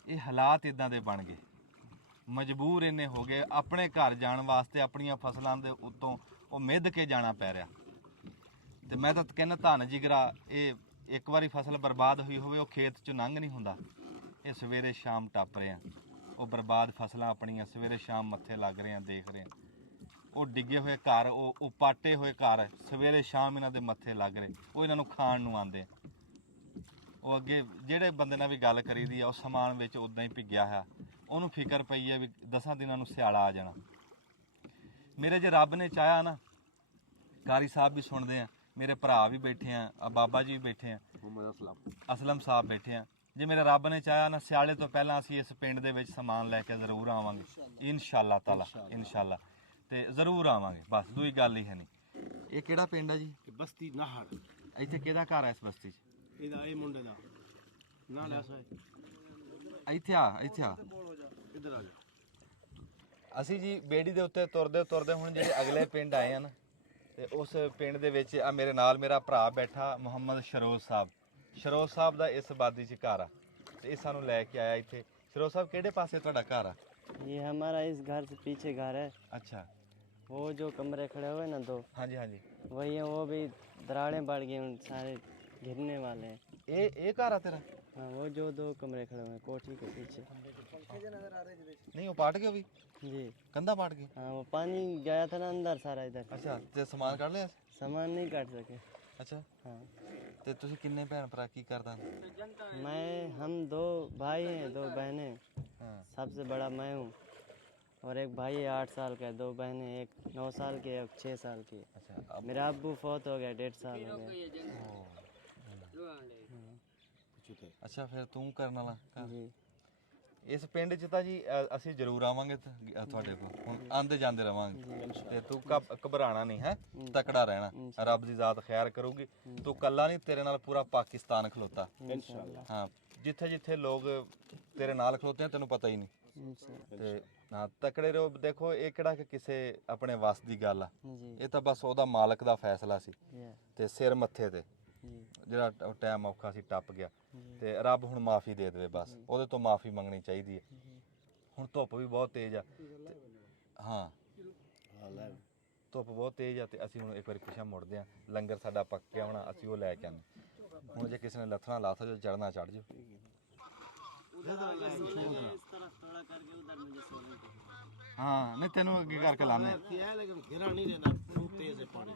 ਇਹ ਹਾਲਾਤ ਇਦਾਂ ਦੇ ਬਣ ਗਏ ਮਜਬੂਰ ਇੰਨੇ ਹੋ ਗਏ ਆਪਣੇ ਘਰ ਜਾਣ ਵਾਸਤੇ ਆਪਣੀਆਂ ਫਸਲਾਂ ਦੇ ਉੱਤੋਂ ਉਹ ਮਿੱਧ ਕੇ ਜਾਣਾ ਪੈ ਰਿਹਾ ਤੇ ਮੈਂ ਤਾਂ ਕਹਿੰਦਾ ਧੰਨ ਜਿਗਰਾ ਇਹ ਇੱਕ ਵਾਰੀ ਫਸਲ ਬਰਬਾਦ ਹੋਈ ਹੋਵੇ ਉਹ ਖੇਤ 'ਚ ਲੰਘ ਨਹੀਂ ਹੁੰਦਾ ਇਹ ਸਵੇਰੇ ਸ਼ਾਮ ਟੱਪ ਰਹੇ ਆ ਉਹ ਬਰਬਾਦ ਫਸਲਾਂ ਆਪਣੀਆਂ ਸਵੇਰੇ ਸ਼ਾਮ ਮੱਥੇ ਲੱਗ ਰਹੇ ਆ ਦੇਖ ਰਹੇ ਆ ਉਹ ਡਿੱਗੇ ਹੋਏ ਘਰ ਉਹ ਪਾਟੇ ਹੋਏ ਘਰ ਸਵੇਰੇ ਸ਼ਾਮ ਇਹਨਾਂ ਦੇ ਮੱਥੇ ਲੱਗ ਰਹੇ ਉਹ ਇਹਨਾਂ ਨੂੰ ਖਾਣ ਨੂੰ ਆਉਂਦੇ ਉਹ ਅੱਗੇ ਜਿਹੜੇ ਬੰਦੇ ਨਾਲ ਵੀ ਗੱਲ ਕਰੀਦੀ ਆ ਉਹ ਸਮਾਨ ਵਿੱਚ ਉਦਾਂ ਹੀ ਭਿੱਗਿਆ ਹੋਇਆ ਉਹਨੂੰ ਫਿਕਰ ਪਈ ਹੈ ਵੀ 10 ਦਿਨਾਂ ਨੂੰ ਸਿਆਲਾ ਆ ਜਾਣਾ ਮੇਰੇ ਜੇ ਰੱਬ ਨੇ ਚਾਹਿਆ ਨਾ ਕਾਰੀ ਸਾਹਿਬ ਵੀ ਸੁਣਦੇ ਆ ਮੇਰੇ ਭਰਾ ਵੀ ਬੈਠੇ ਆ ਬਾਬਾ ਜੀ ਵੀ ਬੈਠੇ ਆ ਅਸਲਮ ਸਾਹਿਬ ਬੈਠੇ ਆ ਜੇ ਮੇਰੇ ਰੱਬ ਨੇ ਚਾਹਿਆ ਨਾ ਸਿਆਲੇ ਤੋਂ ਪਹਿਲਾਂ ਅਸੀਂ ਇਸ ਪਿੰਡ ਦੇ ਵਿੱਚ ਸਮਾਨ ਲੈ ਕੇ ਜ਼ਰੂਰ ਆਵਾਂਗੇ ਇਨਸ਼ਾਅੱਲਾ ਤਾਲਾ ਇਨਸ਼ਾਅੱਲਾ ਤੇ ਜ਼ਰੂਰ ਆਵਾਂਗੇ ਬਸ ਦੂਈ ਗੱਲ ਹੀ ਹੈ ਨਹੀਂ ਇਹ ਕਿਹੜਾ ਪਿੰਡ ਆ ਜੀ ਬਸਤੀ ਨਾਹੜ ਇੱਥੇ ਕਿਹਦਾ ਘਰ ਆ ਇਸ ਬਸਤੀ 'ਚ ਇਹਦਾ ਇਹ ਮੁੰਡੇ ਦਾ ਨਾ ਲੈ ਸੋ ਇੱਥੇ ਆ ਇੱਧਰ ਆ ਜਾ ਅਸੀਂ ਜੀ ਬੇੜੀ ਦੇ ਉੱਤੇ ਤੁਰਦੇ ਹੁਣ ਜਿਹੜੇ ਅਗਲੇ ਪਿੰਡ ਆਏ ਆ ਨਾ ਤੇ ਉਸ ਪਿੰਡ ਦੇ ਵਿੱਚ ਆ ਮੇਰੇ ਨਾਲ ਮੇਰਾ ਭਰਾ ਬੈਠਾ ਮੁਹੰਮਦ ਸ਼ਰੋਜ਼ ਸਾਹਿਬ ਦਾ ਇਸ ਆਬਾਦੀ 'ਚ ਘਰ ਆ ਤੇ ਇਹ ਸਾਨੂੰ ਲੈ ਕੇ ਆਇਆ ਇੱਥੇ ਸ਼ਰੋਜ਼ ਸਾਹਿਬ ਕਿਹੜੇ ਪਾਸੇ ਤੁਹਾਡਾ ਘਰ ਆ ये हमारा इस घर से पीछे घर है अच्छा वो जो कमरे खड़े हुए ना दो हाँ जी वही है वो भी दरारें बढ़ गई उन सारे गिरने वाले हैं ये घर आ तेरा हाँ वो जो दो कमरे खड़े हुए हैं कोठी के पीछे नहीं वो पाट गया अभी जी कंधा पाट गया हाँ वो पानी गया था ना अंदर सारा इधर अच्छा ते सामान काट लिया सामान नहीं काट सके अच्छा हाँ ਤੇ ਤੁਸੀਂ ਕਿੰਨੇ ਭੈਣ ਭਰਾ ਕੀ ਕਰਦਾ मैं हम दो भाई हैं 2 बहनें हाँ सबसे बड़ा मैं हूँ और एक भाई है 8 साल का है 2 बहनें एक 9 साल की है एक 6 साल की है अच्छा अब मेरा अब्बू फौत हो गया 1.5 साल हो गया अच्छा फिर तू करने वाला जी ਇਸ ਪਿੰਡ 'ਚ ਤਾਂ ਜੀ ਅਸੀਂ ਜ਼ਰੂਰ ਆਵਾਂਗੇ ਤੁਹਾਡੇ ਕੋਲ, ਹੁਣ ਆਂਦੇ ਜਾਂਦੇ ਰਵਾਂਗੇ। ਤੇ ਤੂੰ ਘਬਰਾਣਾ ਨਹੀਂ ਹੈ, ਤਕੜਾ ਰਹਿਣਾ, ਰੱਬ ਦੀ ਜ਼ਾਤ ਖੈਰ ਕਰੂਗੀ। ਤੂੰ ਕੱਲਾ ਨਹੀਂ, ਤੇਰੇ ਨਾਲ ਪੂਰਾ ਪਾਕਿਸਤਾਨ ਖਲੋਤਾ इंशाल्लाह। ਹਾਂ। ਜਿੱਥੇ ਜਿੱਥੇ ਲੋਕ ਤੇਰੇ ਨਾਲ ਖਲੋਤੇ ਆ ਤੈਨੂੰ ਪਤਾ ਹੀ ਨਹੀਂ। ਤੇ ਹਾਂ, ਤਕੜੇ ਰਹੋ। ਦੇਖੋ ਇਹ ਕਿਹੜਾ ਕਿ ਕਿਸੇ ਆਪਣੇ ਵੱਸ ਦੀ ਗੱਲ ਆ, ਇਹ ਤਾਂ ਬਸ ਉਹਦਾ ਮਾਲਕ ਦਾ ਫੈਸਲਾ ਸੀ। ਤੇ ਸਿਰ ਮੱਥੇ ਤੇ ਜਿਹੜਾ ਟਾਈਮ ਔਖਾ ਸੀ ਟੱਪ ਗਿਆ, ਤੇ ਰੱਬ ਹੁਣ ਮਾਫੀ ਦੇ ਦੇਵੇ, ਬਸ ਉਹਦੇ ਤੋਂ ਮਾਫੀ ਮੰਗਣੀ ਚਾਹੀਦੀ ਹੈ। ਹੁਣ ਧੁੱਪ ਵੀ ਬਹੁਤ ਤੇਜ਼ ਆ, ਹਾਂ ਧੁੱਪ ਬਹੁਤ ਤੇਜ਼ ਆ, ਤੇ ਅਸੀਂ ਹੁਣ ਇੱਕ ਵਾਰੀ ਪਿੱਛੇ ਮੁੜਦੇ ਆ। ਲੰਗਰ ਸਾਡਾ ਪੱਕਿਆ ਹੋਣਾ, ਅਸੀਂ ਉਹ ਲੈ ਕੇ ਆਨੇ। ਹੁਣ ਜੇ ਕਿਸੇ ਨੇ ਲੱਥਣਾ ਲਾਥਾ, ਜੋ ਚੜਨਾ ਚੜ ਜਾਓ। ਹਾਂ ਨਹੀਂ, ਤੈਨੂੰ ਅੱਗੇ ਕਰਕੇ ਲਾਣੇ। लेकिन घिरा नहीं रहना, बहुत तेज है पानी।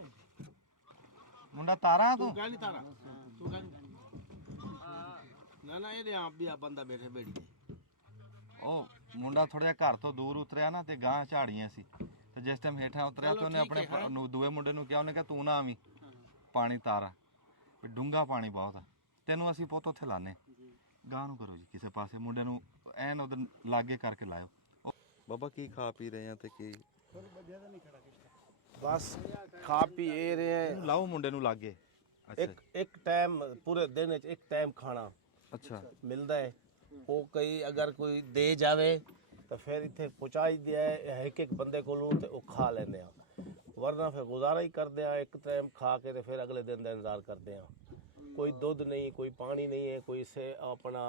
ਮੁੰਡਾ ਤਾਰਾ ਤੂੰ तू नहीं तारा, तू ना ना ये आप भी आप बंदा बैठे बेड़ी ते। ਉਹ ਮੁੰਡਾ ਥੋੜਾ ਜਿਹਾ ਘਰ ਤੋਂ ਦੂਰ ਉਤਰਿਆ ਨਾ, ਤੇ ਗਾਂ ਝਾੜੀਆਂ ਸੀ, ਤੇ ਜਿਸ ਟਾਈਮ ਹੇਠਾਂ ਉਤਰਿਆ ਤੇ ਉਹਨੇ ਆਪਣੇ ਦੂਏ ਮੁੰਡੇ ਨੂੰ ਕਿਹਾ, ਉਹਨੇ ਕਿਹਾ ਤੂੰ ਨਾ ਆਵੀਂ, ਪਾਣੀ ਤਾਰਾ ਵੀ ਡੂੰਘਾ ਪਾਣੀ ਬਹੁਤ ਆ। ਤੈਨੂੰ ਅਸੀਂ ਪੁੱਤ ਉੱਥੇ ਲਾਣੇ, ਗਾਂ ਨੂੰ ਕਰੋ ਜੀ ਕਿਸੇ ਪਾਸੇ, ਮੁੰਡੇ ਨੂੰ ਐਨ ਉਧਰ ਲਾਗੇ ਕਰਕੇ ਲਾਇਓ। ਬਾਬਾ ਕੀ ਖਾ ਪੀ ਰਹੇ ਆ ਤੇ ਕੀ बस खा पी ये रहे हैं। ਲਾਓ ਮੁੰਡੇ ਨੂੰ ਲਾਗੇ। एक टाइम पूरे दिन एक टाइम खाना ਅੱਛਾ मिलता है। वो कई अगर कोई दे जावे तो फिर इतने पहुँचा ही दिया है एक बंदे को लूँ तो वो खा लेने, वरना फिर गुजारा ही करते हैं। एक टाइम खा के तो फिर अगले दिन का इंतजार करते हैं। कोई दुध नहीं, कोई पानी नहीं है, कोई से अपना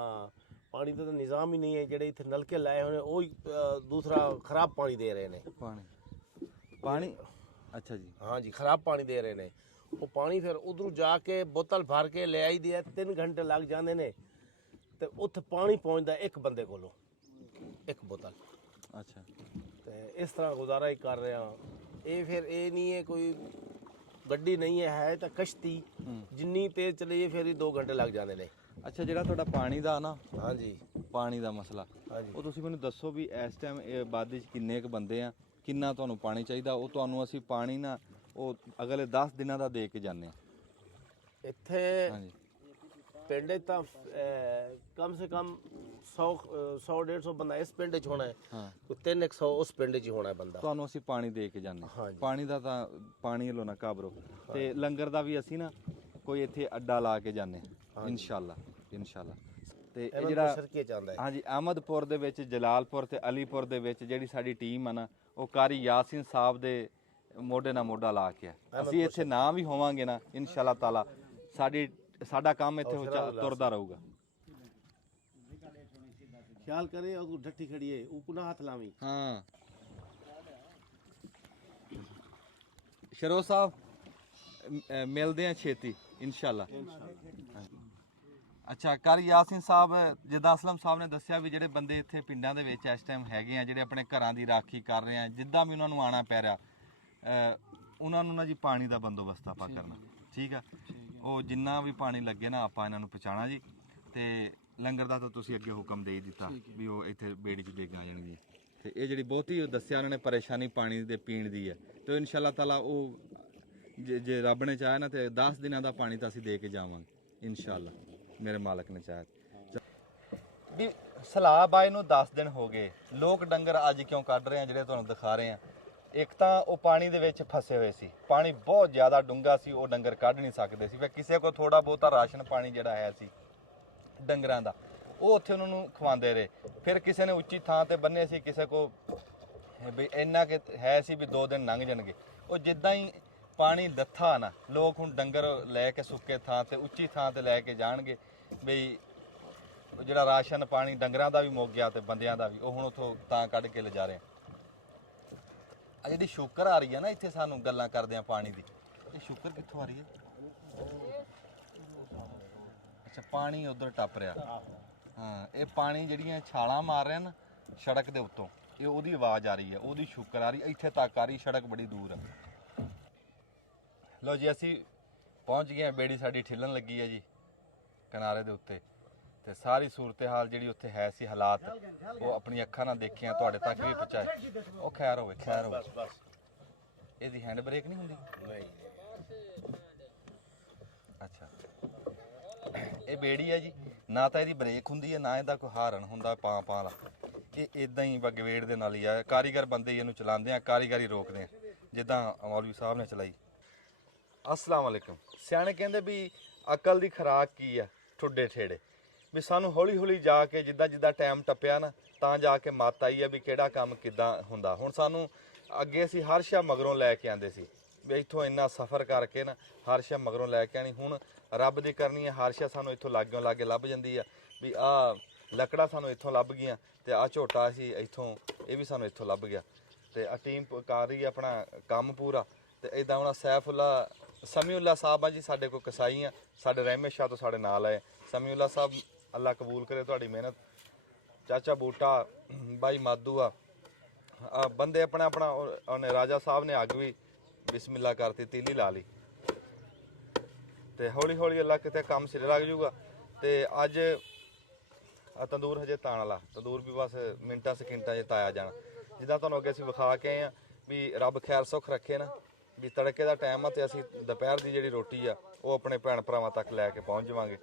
पानी का तो निज़ाम ही नहीं है। जेडे इतने नलके लाए हुए वो दूसरा खराब पानी दे रहे हैं। ਪਾਣੀ ਅੱਛਾ ਜੀ। हाँ जी, खराब पानी दे रहे हैं। वो पानी फिर उधर जाके बोतल भर के ले आई दी है, 3 घंटे लग जाते ने, तो उत्थे पानी पहुँचता एक बंदे को एक बोतल। ਅੱਛਾ तो इस तरह गुजारा ही कर रहे हैं। ये फिर ये नहीं है कोई गड्डी नहीं है तो कश्ती जिन्नी तेज चलिए फिर ही 2 घंटे लग जाने ने। ਅੱਛਾ, ਜਿਹੜਾ ਤੁਹਾਡਾ ਪਾਣੀ ਦਾ ਨਾ, हाँ जी, ਪਾਣੀ ਦਾ ਮਸਲਾ, हाँ जी। ਉਹ ਤੁਸੀਂ ਮੈਨੂੰ ਦੱਸੋ ਵੀ ਇਸ ਟਾਈਮ ਆਬਾਦੀ 'ਚ ਕਿੰਨੇ ਕੁ ਬੰਦੇ ਆ, ਕਿੰਨਾ ਤੁਹਾਨੂੰ ਪਾਣੀ ਚਾਹੀਦਾ? ਉਹ ਤੁਹਾਨੂੰ ਅਸੀਂ ਪਾਣੀ ਨਾ ਉਹ ਅਗਲੇ 10 ਦਿਨਾਂ ਦਾ ਦੇ ਕੇ ਜਾਂਦੇ ਆ। ਇੱਥੇ ਹਾਂਜੀ ਪਿੰਡ ਤਾਂ ਕਮ ਸੇ ਕਮ 100-150 ਬੰਦਾ ਇਸ ਪਿੰਡ 'ਚ ਹੋਣਾ ਹੈ। ਹਾਂ, ਕੋਈ 300 ਉਸ ਪਿੰਡ 'ਚ ਹੋਣਾ ਹੈ ਬੰਦਾ। ਤੁਹਾਨੂੰ ਅਸੀਂ ਪਾਣੀ ਦੇ ਕੇ ਜਾਂਦੇ ਹਾਂ। ਹਾਂਜੀ। ਪਾਣੀ ਦਾ ਤਾਂ ਪਾਣੀ ਵੱਲੋਂ ਨਾ ਘਾਬਰੋ, ਤੇ ਲੰਗਰ ਦਾ ਵੀ ਅਸੀਂ ਨਾ ਕੋਈ ਇੱਥੇ ਅੱਡਾ ਲਾ ਕੇ ਜਾਂਦੇ ਹਾਂ ਇਨਸ਼ਾਅੱਲਾ। ਤੇ ਇਹ ਜਿਹੜਾ ਸਰਕੇ ਚਾਹੁੰਦਾ ਹੈ। ਹਾਂਜੀ, ਅਹਿਮਦਪੁਰ ਦੇ ਵਿੱਚ, ਜਲਾਲਪੁਰ ਤੇ ਅਲੀਪੁਰ ਦੇ ਵਿੱਚ ਜਿਹੜੀ ਸਾਡੀ ਟੀਮ ਆ ਨਾ, ਉਹ ਕਾਰੀ ਯਾਸੀਨ ਸਾਹਿਬ ਦੇ ਮੋਢੇ ਨਾਲ ਮੋਢਾ ਲਾ ਕੇ ਆ। ਅਸੀਂ ਇੱਥੇ ਨਾ ਵੀ ਹੋਵਾਂਗੇ ਨਾ, ਇਨਸ਼ਾਅੱਲਾ ਤਾਲਾ ਸਾਡਾ ਕੰਮ ਇੱਥੇ ਤੁਰਦਾ ਰਹੂਗਾ। ਖਿਆਲ ਕਰੇ ਉਹ ਢੱਠੀ ਖੜੀ ਹੈ, ਉਹ ਪੁਨਾ ਹੱਥ ਲਾਵੀਂ। ਹਾਂ ਸ਼ਰੋ ਸਾਹਿਬ, ਮਿਲਦੇ ਆ ਛੇਤੀ ਇਨਸ਼ਾਅੱਲਾ। ਅੱਛਾ, ਕਾਰੀ ਯਾਸੀਨ ਸਾਹਿਬ, ਜਿੱਦਾਂ ਅਸਲਮ ਸਾਹਿਬ ਨੇ ਦੱਸਿਆ ਵੀ ਜਿਹੜੇ ਬੰਦੇ ਇੱਥੇ ਪਿੰਡਾਂ ਦੇ ਵਿੱਚ ਇਸ ਟਾਈਮ ਹੈਗੇ ਆ, ਜਿਹੜੇ ਆਪਣੇ ਘਰਾਂ ਦੀ ਰਾਖੀ ਕਰ ਰਹੇ ਆ, ਜਿੱਦਾਂ ਵੀ ਉਹਨਾਂ ਨੂੰ ਆਣਾ ਪੈ ਰਿਹਾ, ਉਹਨਾਂ ਨੂੰ ਨਾ ਜੀ ਪਾਣੀ ਦਾ ਬੰਦੋਬਸਤ ਆਪਾਂ ਕਰਨਾ, ਠੀਕ ਆ? ਉਹ ਜਿੰਨਾ ਵੀ ਪਾਣੀ ਲੱਗੇ ਨਾ ਆਪਾਂ ਇਹਨਾਂ ਨੂੰ ਪਹੁੰਚਾਉਣਾ ਜੀ। ਤੇ ਲੰਗਰ ਦਾ ਤਾਂ ਤੁਸੀਂ ਅੱਗੇ ਹੁਕਮ ਦੇ ਹੀ ਦਿੱਤਾ ਵੀ ਉਹ ਇੱਥੇ ਬੇੜੀ 'ਚ ਦੇ ਕੇ ਆ ਜਾਣਗੇ। ਤੇ ਇਹ ਜਿਹੜੀ ਬਹੁਤੀ ਦੱਸਿਆ ਉਹਨਾਂ ਨੇ ਪਰੇਸ਼ਾਨੀ ਪਾਣੀ ਦੇ ਪੀਣ ਦੀ ਹੈ, ਤੇ ਇਨਸ਼ਾਅੱਲਾ ਤਾਲਾ ਉਹ ਜੇ ਰੱਬ ਨੇ ਚਾਹਿਆ ਨਾ ਤੇ 10 ਦਿਨਾਂ ਦਾ ਪਾਣੀ ਤਾਂ ਅਸੀਂ ਦੇ ਕੇ ਜਾਵਾਂਗੇ ਇਨਸ਼ਾਅੱਲਾ, ਮੇਰੇ ਮਾਲਕ ਨੇ ਚਾਹਿਆ। ਵੀ ਸਲਾਹ ਬਾਈ ਨੂੰ 10 ਦਿਨ ਹੋ ਗਏ, ਲੋਕ ਡੰਗਰ ਅੱਜ ਕਿਉਂ ਕੱਢ ਰਹੇ ਆ ਜਿਹੜੇ ਤੁਹਾਨੂੰ ਦਿਖਾ ਰਹੇ ਆ। ਇੱਕ ਤਾਂ ਉਹ ਪਾਣੀ ਦੇ ਵਿੱਚ ਫਸੇ ਹੋਏ ਸੀ, ਪਾਣੀ ਬਹੁਤ ਜ਼ਿਆਦਾ ਡੂੰਘਾ ਸੀ, ਉਹ ਡੰਗਰ ਕੱਢ ਨਹੀਂ ਸਕਦੇ ਸੀ। ਫਿਰ ਕਿਸੇ ਕੋਲ ਥੋੜਾ ਬਹੁਤਾ ਰਾਸ਼ਨ ਪਾਣੀ ਜਿਹੜਾ ਹੈ ਸੀ ਡੰਗਰਾਂ ਦਾ, ਉਹ ਉੱਥੇ ਉਹਨਾਂ ਨੂੰ ਖਵਾਉਂਦੇ ਰਹੇ। ਫਿਰ ਕਿਸੇ ਨੇ ਉੱਚੀ ਥਾਂ ਤੇ ਬੰਨੇ ਸੀ, ਕਿਸੇ ਕੋ ਵੀ ਇੰਨਾ ਕਿ ਹੈ ਸੀ ਵੀ 2 ਦਿਨ ਲੰਘ ਜਾਣਗੇ। ਉਹ ਜਿੱਦਾਂ ਹੀ ਪਾਣੀ ਲੱਥਾ ਨਾ, ਲੋਕ ਹੁਣ ਡੰਗਰ ਲੈ ਕੇ ਸੁੱਕੇ ਥਾਂ ਤੇ ਉੱਚੀ ਥਾਂ ਤੇ ਲੈ ਕੇ ਜਾਣਗੇ। ਬਈ ਜਿਹੜਾ ਰਾਸ਼ਨ ਪਾਣੀ ਡੰਗਰਾਂ ਦਾ ਵੀ ਮੁੱਕ ਗਿਆ ਤੇ ਬੰਦਿਆਂ ਦਾ ਵੀ, ਉਹ ਹੁਣ ਉੱਥੋਂ ਤਾਂ ਕੱਢ ਕੇ ਲਿਜਾ ਰਹੇ ਆ। ਜਿਹੜੀ ਸ਼ੂਕਰ ਆ ਰਹੀ ਹੈ ਨਾ ਇੱਥੇ ਸਾਨੂੰ ਗੱਲਾਂ ਕਰਦੇ ਆ ਪਾਣੀ ਦੀ, ਇਹ ਸ਼ੂਕਰ ਕਿੱਥੋਂ ਆ ਰਹੀ ਹੈ? ਅੱਛਾ, ਪਾਣੀ ਉਧਰ ਟੱਪ ਰਿਹਾ। ਹਾਂ, ਇਹ ਪਾਣੀ ਜਿਹੜੀਆਂ ਛਾਲਾਂ ਮਾਰ ਰਿਹਾ ਨਾ ਸੜਕ ਦੇ ਉੱਤੋਂ, ਇਹ ਉਹਦੀ ਆਵਾਜ਼ ਆ ਰਹੀ ਹੈ, ਉਹਦੀ ਸ਼ੂਕਰ ਆ ਰਹੀ। ਇੱਥੇ ਤੱਕ ਆ ਰਹੀ, ਸੜਕ ਬੜੀ ਦੂਰ ਆ। ਲਓ ਜੀ, ਅਸੀਂ ਪਹੁੰਚ ਗਏ ਹਾਂ, ਬੇੜੀ ਸਾਡੀ ਠਿੱਲਣ ਲੱਗੀ ਹੈ ਜੀ ਕਿਨਾਰੇ ਦੇ ਉੱਤੇ। ਤੇ ਸਾਰੀ ਸੂਰਤ ਹਾਲ ਜਿਹੜੀ ਉੱਥੇ ਹੈ ਸੀ, ਹਾਲਾਤ, ਉਹ ਆਪਣੀ ਅੱਖਾਂ ਨਾਲ ਦੇਖਿਆ, ਤੁਹਾਡੇ ਤੱਕ ਵੀ ਪਹੁੰਚਾਏ। ਉਹ ਖੈਰ ਹੋਵੇ, ਖੈਰ ਹੋਵੇ। ਇਹਦੀ ਹੈਂਡ ਬ੍ਰੇਕ ਨਹੀਂ ਹੁੰਦੀ? ਨਹੀਂ। ਅੱਛਾ, ਇਹ ਬੇੜੀ ਹੈ ਜੀ, ਨਾ ਤਾਂ ਇਹਦੀ ਬ੍ਰੇਕ ਹੁੰਦੀ ਹੈ, ਨਾ ਇਹਦਾ ਕੋਈ ਹਾਰਨ ਹੁੰਦਾ ਪਾਂ ਵਾਲਾ। ਇਹ ਇਦਾਂ ਹੀ ਗਵੇੜ ਦੇ ਨਾਲ ਹੀ ਆ, ਕਾਰੀਗਰ ਬੰਦੇ ਹੀ ਇਹਨੂੰ ਚਲਾਉਂਦੇ ਆ, ਕਾਰੀਗਰੀ ਰੋਕਦੇ ਆ, ਜਿੱਦਾਂ ਮੌਲਵੀ ਸਾਹਿਬ ਨੇ ਚਲਾਈ। अस्सलाम वालेकुम। ਸਿਆਣੇ ਕਹਿੰਦੇ ਵੀ ਅਕਲ ਦੀ ਖੁਰਾਕ ਕੀ ਆ, ਠੁੱਡੇ ਠੇੜੇ। ਵੀ ਸਾਨੂੰ ਹੌਲੀ ਹੌਲੀ ਜਾ ਕੇ ਜਿੱਦਾਂ ਜਿੱਦਾਂ ਟਾਈਮ ਟੱਪਿਆ ਨਾ, ਤਾਂ ਜਾ ਕੇ ਮੱਤ ਆਈ ਆ ਵੀ ਕਿਹੜਾ ਕੰਮ ਕਿੱਦਾਂ ਹੁੰਦਾ। ਹੁਣ ਸਾਨੂੰ ਅੱਗੇ ਅਸੀਂ ਹਰ ਸ਼ਾ ਮਗਰੋਂ ਲੈ ਕੇ ਆਂਦੇ ਸੀ, ਵੀ ਇੱਥੋਂ ਇੰਨਾ ਸਫ਼ਰ ਕਰਕੇ ਨਾ ਹਰ ਸ਼ਾ ਮਗਰੋਂ ਲੈ ਕੇ ਆਣੀ। ਹੁਣ ਰੱਬ ਦੀ ਕਰਨੀ ਹੈ, ਹਰ ਸ਼ਾ ਸਾਨੂੰ ਇੱਥੋਂ ਲਾਗੋਂ ਲਾਗੇ ਲੱਭ ਜਾਂਦੀ ਆ। ਵੀ ਆਹ ਲੱਕੜਾਂ ਸਾਨੂੰ ਇੱਥੋਂ ਲੱਭ ਗਈਆਂ, ਤੇ ਆਹ ਝੋਟਾ ਸੀ ਇੱਥੋਂ, ਇਹ ਵੀ ਸਾਨੂੰ ਇੱਥੋਂ ਲੱਭ ਗਿਆ। ਤੇ ਆ ਟੀਮ ਕਰ ਰਹੀ ਆਪਣਾ ਕੰਮ ਪੂਰਾ। ਤੇ ਇਦਾਂ ਹੁਣ ਸੈਫੁੱਲਾ ਸਮੀਉੱਲਾ ਸਾਹਿਬ ਆ ਜੀ, ਸਾਡੇ ਕੋਲ ਕਸਾਈ ਆ, ਸਾਡੇ ਰਹਿਮਤ ਸ਼ਾਹ ਤੋਂ ਸਾਡੇ ਨਾਲ ਆਏ। ਸਮੀਉੱਲਾ ਸਾਹਿਬ ਅੱਲਾ ਕਬੂਲ ਕਰੇ ਤੁਹਾਡੀ ਮਿਹਨਤ। ਚਾਚਾ ਬੂਟਾ ਬਾਈ ਮਾਦੂ ਆ ਬੰਦੇ ਆਪਣਾ ਆਪਣਾ। ਉਹਨੇ ਰਾਜਾ ਸਾਹਿਬ ਨੇ ਅੱਗ ਵੀ ਬਿਸਮਿਲ੍ਲਾ ਕਰਤੀ, ਤੀਲੀ ਲਾ ਲਈ, ਤੇ ਹੌਲੀ ਹੌਲੀ ਅੱਲਾ ਕਿਤੇ ਕੰਮ ਸਿਰੇ ਲੱਗ ਜੂਗਾ। ਤੇ ਅੱਜ ਆ ਤੰਦੂਰ ਹਜੇ ਤਾਣ ਵਾਲਾ, ਤੰਦੂਰ ਵੀ ਬਸ ਮਿੰਟਾਂ ਸਕਿੰਟਾਂ 'ਚ ਤਾਇਆ ਜਾਣਾ। ਜਿੱਦਾਂ ਤੁਹਾਨੂੰ ਅੱਗੇ ਅਸੀਂ ਵਿਖਾ ਕੇ ਆਏ ਆ ਵੀ ਰੱਬ ਖੈਰ ਸੁੱਖ ਰੱਖੇ ਨਾ, ਵੀ ਤੜਕੇ ਦਾ ਟਾਈਮ ਆ ਤੇ ਅਸੀਂ ਦੁਪਹਿਰ ਦੀ ਜਿਹੜੀ ਰੋਟੀ ਆ ਉਹ ਆਪਣੇ ਭੈਣ ਭਰਾਵਾਂ ਤੱਕ ਲੈ ਕੇ ਪਹੁੰਚ ਜਾਵਾਂਗੇ।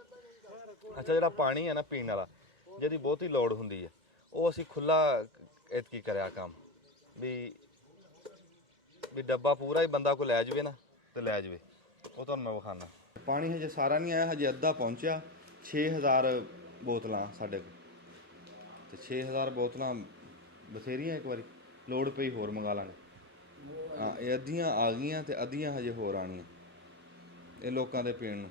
ਅੱਛਾ, ਜਿਹੜਾ ਪਾਣੀ ਹੈ ਨਾ ਪੀਣ ਵਾਲਾ, ਜਿਹਦੀ ਬਹੁਤੀ ਲੋੜ ਹੁੰਦੀ ਹੈ, ਉਹ ਅਸੀਂ ਖੁੱਲਾ ਐਤਕੀ ਕਰਿਆ ਕੰਮ ਵੀ ਡੱਬਾ ਪੂਰਾ ਹੀ ਬੰਦਾ ਕੋ ਲੈ ਜਾਵੇ ਨਾ ਤੇ ਲੈ ਜਾਵੇ। ਉਹ ਤੁਹਾਨੂੰ ਮੈਂ ਵਿਖਾਣਾ। ਪਾਣੀ ਹਜੇ ਸਾਰਾ ਨਹੀਂ ਆਇਆ, ਹਜੇ ਅੱਧਾ ਪਹੁੰਚਿਆ। 6000 ਬੋਤਲਾਂ ਸਾਡੇ ਕੋਲ, ਤੇ 6000 ਬੋਤਲਾਂ ਬਥੇਰੀਆਂ। ਇੱਕ ਵਾਰੀ ਲੋੜ ਪਈ ਹੋਰ ਮੰਗਾ ਲਾਂਗੇ। ਹਾਂ, ਇਹ ਅੱਧੀਆਂ ਆ ਗਈਆਂ ਤੇ ਅੱਧੀਆਂ ਹਜੇ ਹੋਰ ਆਉਣੀਆਂ, ਇਹ ਲੋਕਾਂ ਦੇ ਪੀਣ ਨੂੰ।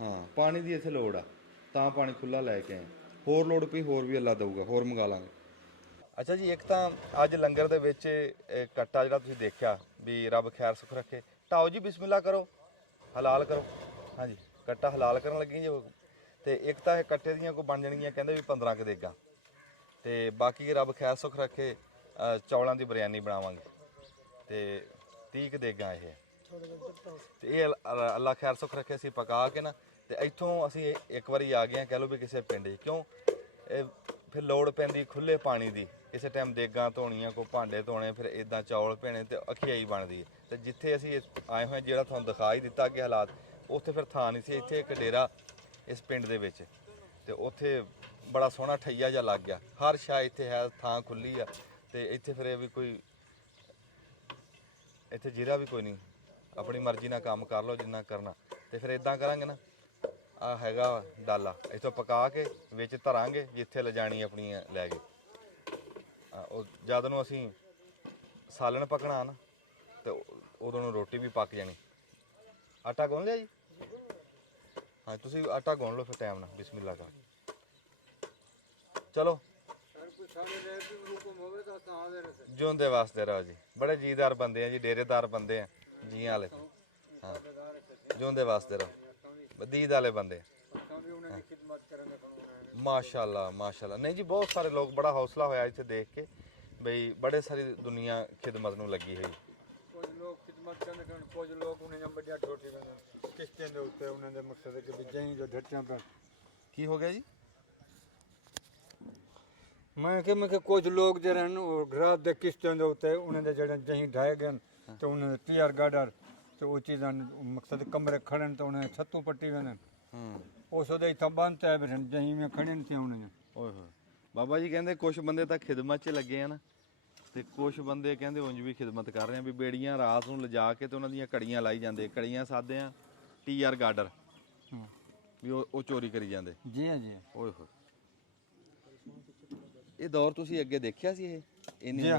ਹਾਂ, ਪਾਣੀ ਦੀ ਇੱਥੇ ਲੋੜ ਆ, ਤਾਂ ਪਾਣੀ ਖੁੱਲਾ ਲੈ ਕੇ ਆਏ। ਹੋਰ ਲੋੜ ਪਈ ਹੋਰ ਵੀ ਅੱਲਾ ਦਊਗਾ, ਹੋਰ ਮੰਗਾ ਲਾਂਗੇ। ਅੱਛਾ ਜੀ, ਇੱਕ ਤਾਂ ਅੱਜ ਲੰਗਰ ਦੇ ਵਿੱਚ ਇਹ ਕੱਟਾ ਜਿਹੜਾ ਤੁਸੀਂ ਦੇਖਿਆ, ਵੀ ਰੱਬ ਖੈਰ ਸੁੱਖ ਰੱਖੇ। ਢਾਓ ਜੀ, ਬਿਸਮਿਲ੍ਲਾ ਕਰੋ, ਹਲਾਲ ਕਰੋ। ਹਾਂਜੀ, ਕੱਟਾ ਹਲਾਲ ਕਰਨ ਲੱਗੀ ਜੀ। ਤੇ ਇੱਕ ਤਾਂ ਇਹ ਕੱਟੇ ਦੀਆਂ ਕੋਈ ਬਣ ਜਾਣਗੀਆਂ ਕਹਿੰਦੇ ਵੀ 15 ਕੁ ਦੇਗਾ, ਤੇ ਬਾਕੀ ਰੱਬ ਖੈਰ ਸੁੱਖ ਰੱਖੇ ਚੌਲਾਂ ਦੀ ਬਿਰਿਆਨੀ ਬਣਾਵਾਂਗੇ, ਤੇ 30 ਕੁ ਦੇਗਾ ਇਹ। ਤੇ ਇਹ ਅੱਲਾ ਖੈਰ ਸੁੱਖ ਰੱਖੇ ਅਸੀਂ ਪਕਾ ਕੇ ਨਾ, ਤੇ ਇੱਥੋਂ ਅਸੀਂ ਇੱਕ ਵਾਰੀ ਆ ਗਏ ਕਹਿ ਲਓ ਵੀ ਕਿਸੇ ਪਿੰਡ 'ਚ। ਕਿਉਂ ਇਹ ਫਿਰ ਲੋੜ ਪੈਂਦੀ ਖੁੱਲੇ ਪਾਣੀ ਦੀ, ਕਿਸੇ ਟਾਈਮ ਦੇਗਾਂ ਧੋਣੀਆਂ, ਕੋਈ ਭਾਂਡੇ ਧੋਣੇ, ਫਿਰ ਇਦਾਂ ਚੌਲ ਭੇਣੇ, ਤੇ ਅਖਿਆਈ ਬਣਦੀ ਹੈ। ਤੇ ਜਿੱਥੇ ਅਸੀਂ ਆਏ ਹੋਏ ਜਿਹੜਾ ਤੁਹਾਨੂੰ ਦਿਖਾਈ ਦਿੱਤਾ ਅੱਗੇ ਹਾਲਾਤ, ਉੱਥੇ ਫਿਰ ਥਾਂ ਨਹੀਂ ਸੀ। ਇੱਥੇ ਇੱਕ ਡੇਰਾ ਇਸ ਪਿੰਡ ਦੇ ਵਿੱਚ, ਤੇ ਉੱਥੇ ਬੜਾ ਸੋਹਣਾ ਠਈਆ ਜਿਹਾ ਲੱਗ ਗਿਆ। ਹਰ ਸ਼ਾਇ ਇੱਥੇ ਹੈ, ਥਾਂ ਖੁੱਲੀ ਆ। ਤੇ ਇੱਥੇ ਫਿਰ ਇਹ ਵੀ ਕੋਈ ਇੱਥੇ ਜੀਰਾ ਵੀ ਕੋਈ ਨਹੀਂ, ਆਪਣੀ ਮਰਜ਼ੀ ਨਾਲ ਕੰਮ ਕਰ ਲਓ ਜਿੰਨਾ ਕਰਨਾ। ਤੇ ਫਿਰ ਇਦਾਂ ਕਰਾਂਗੇ ਨਾ, ਆ ਹੈਗਾ ਡਾਲਾ, ਇੱਥੋਂ ਪਕਾ ਕੇ ਵਿੱਚ ਧਰਾਂਗੇ, ਜਿੱਥੇ ਲਿਜਾਣੀ ਆਪਣੀ ਲੈ ਗਏ। ਉਹ ਜਦ ਨੂੰ ਅਸੀਂ ਸਾਲਣ ਪਕਣਾ ਨਾ, ਤੇ ਉਦੋਂ ਨੂੰ ਰੋਟੀ ਵੀ ਪੱਕ ਜਾਣੀ। ਆਟਾ ਗੁੰਨ ਲਿਆ ਜੀ? ਹਾਂ, ਤੁਸੀਂ ਆਟਾ ਗੁੰਨ ਲਓ ਫਿਰ ਟਾਈਮ ਨਾਲ, ਬਿਸਮਿਲ੍ਲਾ ਕਰ। ਚਲੋ, ਜਿਉਂਦੇ ਵਾਸਤੇ ਰਹੋ ਜੀ। ਬੜੇ ਜੀਦਾਰ ਬੰਦੇ ਆ ਜੀ, ਡੇਰੇਦਾਰ ਬੰਦੇ ਆ, ਜੀਆਂ ਵਾਲੇ। ਹਾਂ, ਜਿਉਂਦੇ ਵਾਸਤੇ ਰਹੋ, ਦੀਦ ਵਾਲੇ ਬੰਦੇ। ਮਾਸ਼ਾਅੱਲਾ ਮਾਸ਼ਾਅੱਲਾ। ਨਹੀਂ ਜੀ, ਬਹੁਤ ਸਾਰੇ ਲੋਕ, ਬੜਾ ਹੌਸਲਾ ਹੋਇਆ ਇੱਥੇ ਦੇਖ ਕੇ, ਬਈ ਬੜੇ ਸਾਰੀ ਦੁਨੀਆ ਖਿਦਮਤ ਨੂੰ ਲੱਗੀ ਹੋਈ। ਕੁਝ ਲੋਕ ਖਿਦਮਤ ਕਰਦੇ ਹਨ, ਕੁਝ ਲੋਕ ਉਹਨਾਂ ਨੇ ਵੱਡੀਆਂ ਠੋਟੀ ਕਿਸ਼ਤਿਆਂ ਦੇ ਉੱਤੇ ਉਹਨਾਂ ਦੇ ਮਕਸਦ ਹੈ ਕਿ ਜਹੀਂ ਜੋ ਢੱਟਾਂ ਪਰ। ਕੀ ਹੋ ਗਿਆ ਜੀ? ਮੈਂ ਕਿ ਕੁਝ ਲੋਕ ਜਿਹੜੇ ਹਨ ਉਹ ਰਾਤ ਦੇ ਕਿਸ਼ਤਿਆਂ ਦੇ ਉੱਤੇ ਉਹਨਾਂ ਦੇ ਜਿਹੜੇ ਜਹੀਂ ਢਾਏ ਗਏ ਤੇ ਉਹਨਾਂ ਦੇ ਤਿਆਰ ਗਾਡਰ ਤੇ ਉਹ ਚੀਜ਼ਾਂ ਮਕਸਦ ਕਮਰੇ ਖੜਨ ਤੇ ਉਹਨਾਂ ਛੱਤੋਂ ਪੱਟੀ ਵੇ ਨੇ। ਉਸ ਉਹਦੇ ਇੱਥੋਂ ਬੰਦ ਤੇ ਬੈਠਣ ਜਹੀਂ ਮੈਂ ਖੜਨ ਤੇ ਉਹਨਾਂ। ਓਏ ਹੋਏ, ਬਾਬਾ ਜੀ ਕਹਿੰਦੇ ਕੁਝ ਬੰਦੇ ਤਾਂ ਖਿਦਮਤ 'ਚ ਲੱਗੇ ਆ ਨਾ, ਤੇ ਕੁਝ ਬੰਦੇ ਕਹਿੰਦੇ ਉਂਝ ਵੀ ਖਿਦਮਤ ਕਰ ਰਹੇ ਆ, ਵੀ ਬੇੜੀਆਂ ਰਾਤ ਨੂੰ ਲਿਜਾ ਕੇ ਤੇ ਉਹਨਾਂ ਦੀਆਂ ਕੜੀਆਂ ਲਾਈ ਜਾਂਦੇ। ਕੜੀਆਂ ਸਾਦੇ ਆ TR ਗਾਡਰ, ਵੀ ਉਹ ਚੋਰੀ ਕਰੀ ਜਾਂਦੇ। ਜੀ ਹਾਂ ਜੀ। ਓਏ ਹੋਏ, ਇਹ ਦੌਰ ਤੁਸੀਂ ਅੱਗੇ ਦੇਖਿਆ ਸੀ? ਇਹ ਜੀ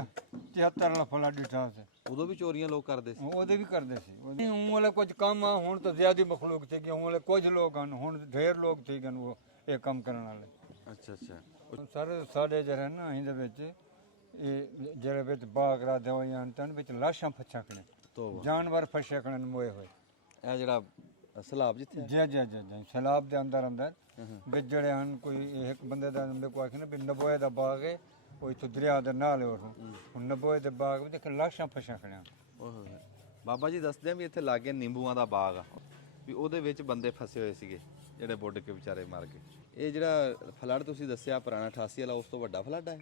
73 ਵਾਲਾ ਫਲਾ ਡਿਠਾ ਸੀ, ਉਦੋਂ ਵੀ ਚੋਰੀਆਂ ਲੋਕ ਕਰਦੇ ਸੀ? ਉਹਦੇ ਵੀ ਕਰਦੇ ਸੀ। ਹੁਣ ਵਾਲੇ ਕੁਝ ਕੰਮ ਆ, ਹੁਣ ਤਾਂ ਜ਼ਿਆਦਾ ਮਖਲੂਕ ਤੇ ਕਿ ਹੁਣ ਵਾਲੇ ਕੁਝ ਲੋਕ ਹਨ, ਹੁਣ ਢੇਰ ਲੋਕ ਠੀਕ ਹਨ ਉਹ ਇਹ ਕੰਮ ਕਰਨ ਵਾਲੇ। ਅੱਛਾ ਅੱਛਾ। ਸਾਰੇ ਸਾਡੇ ਜਿਹੜੇ ਨਾ ਇਹਦੇ ਵਿੱਚ ਇਹ ਜਿਹੜੇ ਵਿੱਚ ਬਾਗ ਰਾਦੇ ਹੋਏ ਹਨ ਤਾਂ ਵਿੱਚ ਲਾਸ਼ਾਂ ਫੱਛਾ ਖੜੇ, ਜਾਨਵਰ ਫੱਛੇ ਖੜੇ ਮੋਏ ਹੋਏ। ਇਹ ਜਿਹੜਾ ਸਲਾਬ ਜਿੱਥੇ ਜੀ ਜੀ ਜੀ ਜੀ ਸਲਾਬ ਦੇ ਅੰਦਰ ਵਿੱਚ ਜਿਹੜੇ ਹਨ, ਕੋਈ ਇੱਕ ਬੰਦੇ ਦਾ ਮੇਰੇ ਕੋਲ ਆਖਿਆ ਨਾ ਵੀ ਨਬੋਏ ਦਾ ਬਾਗ ਹੈ, ਉਹ ਇੱਥੋਂ ਦਰਿਆ ਦੇ ਨਾਲ ਉਹ ਹੁਣ ਨਬੋਏ ਦੇ ਬਾਗ ਵਿੱਚ ਲਾਸ਼ਾਂ ਫੱਛਾ ਖੜਿਆ। ਓਏ ਬਾਬਾ ਜੀ ਦੱਸਦੇ ਆ ਵੀ ਇੱਥੇ ਲਾਗੇ ਨਿੰਬੂਆਂ ਦਾ ਬਾਗ ਆ, ਵੀ ਉਹਦੇ ਵਿੱਚ ਬੰਦੇ ਫਸੇ ਹੋਏ ਸੀਗੇ ਜਿਹੜੇ ਬੁੱਢ ਕੇ ਵਿਚਾਰੇ ਮਰ ਗਏ। ਇਹ ਜਿਹੜਾ ਫਲੱਡ ਤੁਸੀਂ ਦੱਸਿਆ ਪੁਰਾਣਾ 88 ਵਾਲਾ, ਉਸ ਤੋਂ ਵੱਡਾ ਫਲੱਡ ਹੈ?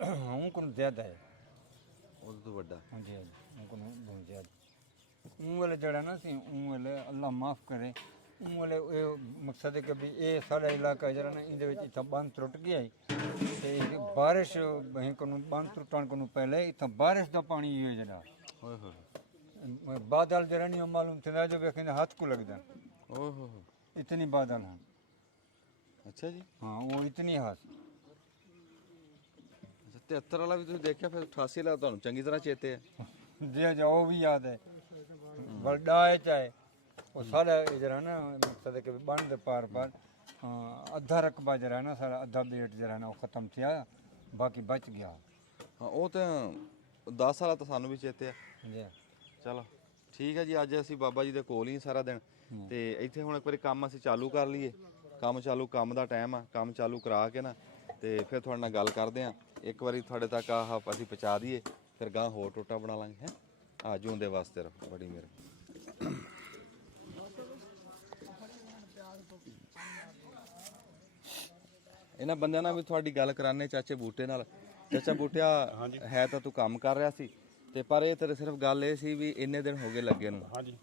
ਹੁਣ ਕੋਲ ਜ਼ਿਆਦਾ ਹੈ, ਉਹਦੇ ਤੋਂ ਵੱਡਾ? ਹਾਂਜੀ ਹਾਂਜੀ, ਹੁਣ ਕੋਲ ਬਹੁਤ ਜ਼ਿਆਦਾ। ਉਹ ਵੇਲੇ ਜਿਹੜਾ ਨਾ ਸੀ ਉਹ ਵੇਲੇ ਅੱਲਾ ਮਾਫ ਕਰੇ ਉਹ ਵੇਲੇ ਇਹ ਮਕਸਦ ਹੈ ਕਿ ਵੀ ਇਹ ਸਾਡਾ ਇਲਾਕਾ ਜਿਹੜਾ ਨਾ ਇਹਦੇ ਵਿੱਚ ਇੱਥੇ ਬੰਦ ਟੁੱਟ ਗਿਆ ਤੇ ਬਾਰਿਸ਼ ਬਹੀਂ ਨੂੰ ਬੰਦ ਟੁੱਟਣ ਨੂੰ ਪਹਿਲੇ ਇੱਥੇ ਬਾਰਿਸ਼ ਦਾ ਪਾਣੀ ਹੀ ਜਿਹੜਾ ਓਏ ਹੋਏ बादल जरा नहीं मालूम थे जो वे हाथ को लग जाए ਓਏ ਹੋਏ इतनी बादल हैं ਅੱਛਾ ਜੀ हाँ वो इतनी हाथ ਅੱਛਾ 73 ਵਾਲਾ ਵੀ ਤੁਸੀਂ ਦੇਖਿਆ ਫਿਰ 88 ਵਾਲਾ ਤੁਹਾਨੂੰ ਚੰਗੀ ਤਰ੍ਹਾਂ ਚੇਤੇ ਹੈ जे जाओ भी याद है बड़ा है चाहे वो सारा जरा ना मकसद है कि बन दे पार अद्धा रकबा जरा ना सारा अद्धा बेट जरा ना वो खत्म किया बाकी बच गया ਹਾਂ ਉਹ ਤਾਂ 10 ਵਾਲਾ ਤਾਂ ਸਾਨੂੰ ਵੀ ਚੇਤੇ ਹੈ जी ਚਲੋ ਠੀਕ ਹੈ ਜੀ ਅੱਜ ਅਸੀਂ ਬਾਬਾ ਜੀ ਦੇ ਕੋਲ ਹੀ ਸਾਰਾ ਦਿਨ ਤੇ ਇੱਥੇ ਹੁਣ ਇੱਕ ਵਾਰੀ ਕੰਮ ਅਸੀਂ ਚਾਲੂ ਕਰ ਲਈਏ ਕੰਮ ਦਾ ਟਾਈਮ ਆ ਕੰਮ ਚਾਲੂ ਕਰਾ ਕੇ ਨਾ ਤੇ ਫਿਰ ਤੁਹਾਡੇ ਨਾਲ ਗੱਲ ਕਰਦੇ ਆ ਇੱਕ ਵਾਰੀ ਤੁਹਾਡੇ ਤੱਕ ਆਹ ਅਸੀਂ ਪਹੁੰਚਾ ਦਈਏ ਫਿਰ ਗਾਂ ਹੋਰ ਟੋਟਾ ਬਣਾ ਲਾਂਗੇ ਹੈ ਆ ਜੂੰਦੇ ਵਾਸਤੇ ਰਹੋ ਬੜੀ ਮੇਰੇ ਇਹਨਾਂ ਬੰਦਿਆਂ ਨਾਲ ਵੀ ਤੁਹਾਡੀ ਗੱਲ ਕਰਾਣੇ ਚਾਚੇ ਬੂਟੇ ਨਾਲ ਚਾਚਾ ਬੂਟਿਆ ਹੈ ਤਾਂ ਤੂੰ ਕੰਮ ਕਰ ਰਿਹਾ ਸੀ ਤੇ ਪਰ ਇਹ ਤੇਰੇ ਸਿਰਫ ਗੱਲ ਇਹ ਸੀ ਵੀ ਇੰਨੇ ਦਿਨ ਹੋ ਗਏ ਲੱਗੇ ਨੂੰ ਹਾਂਜੀ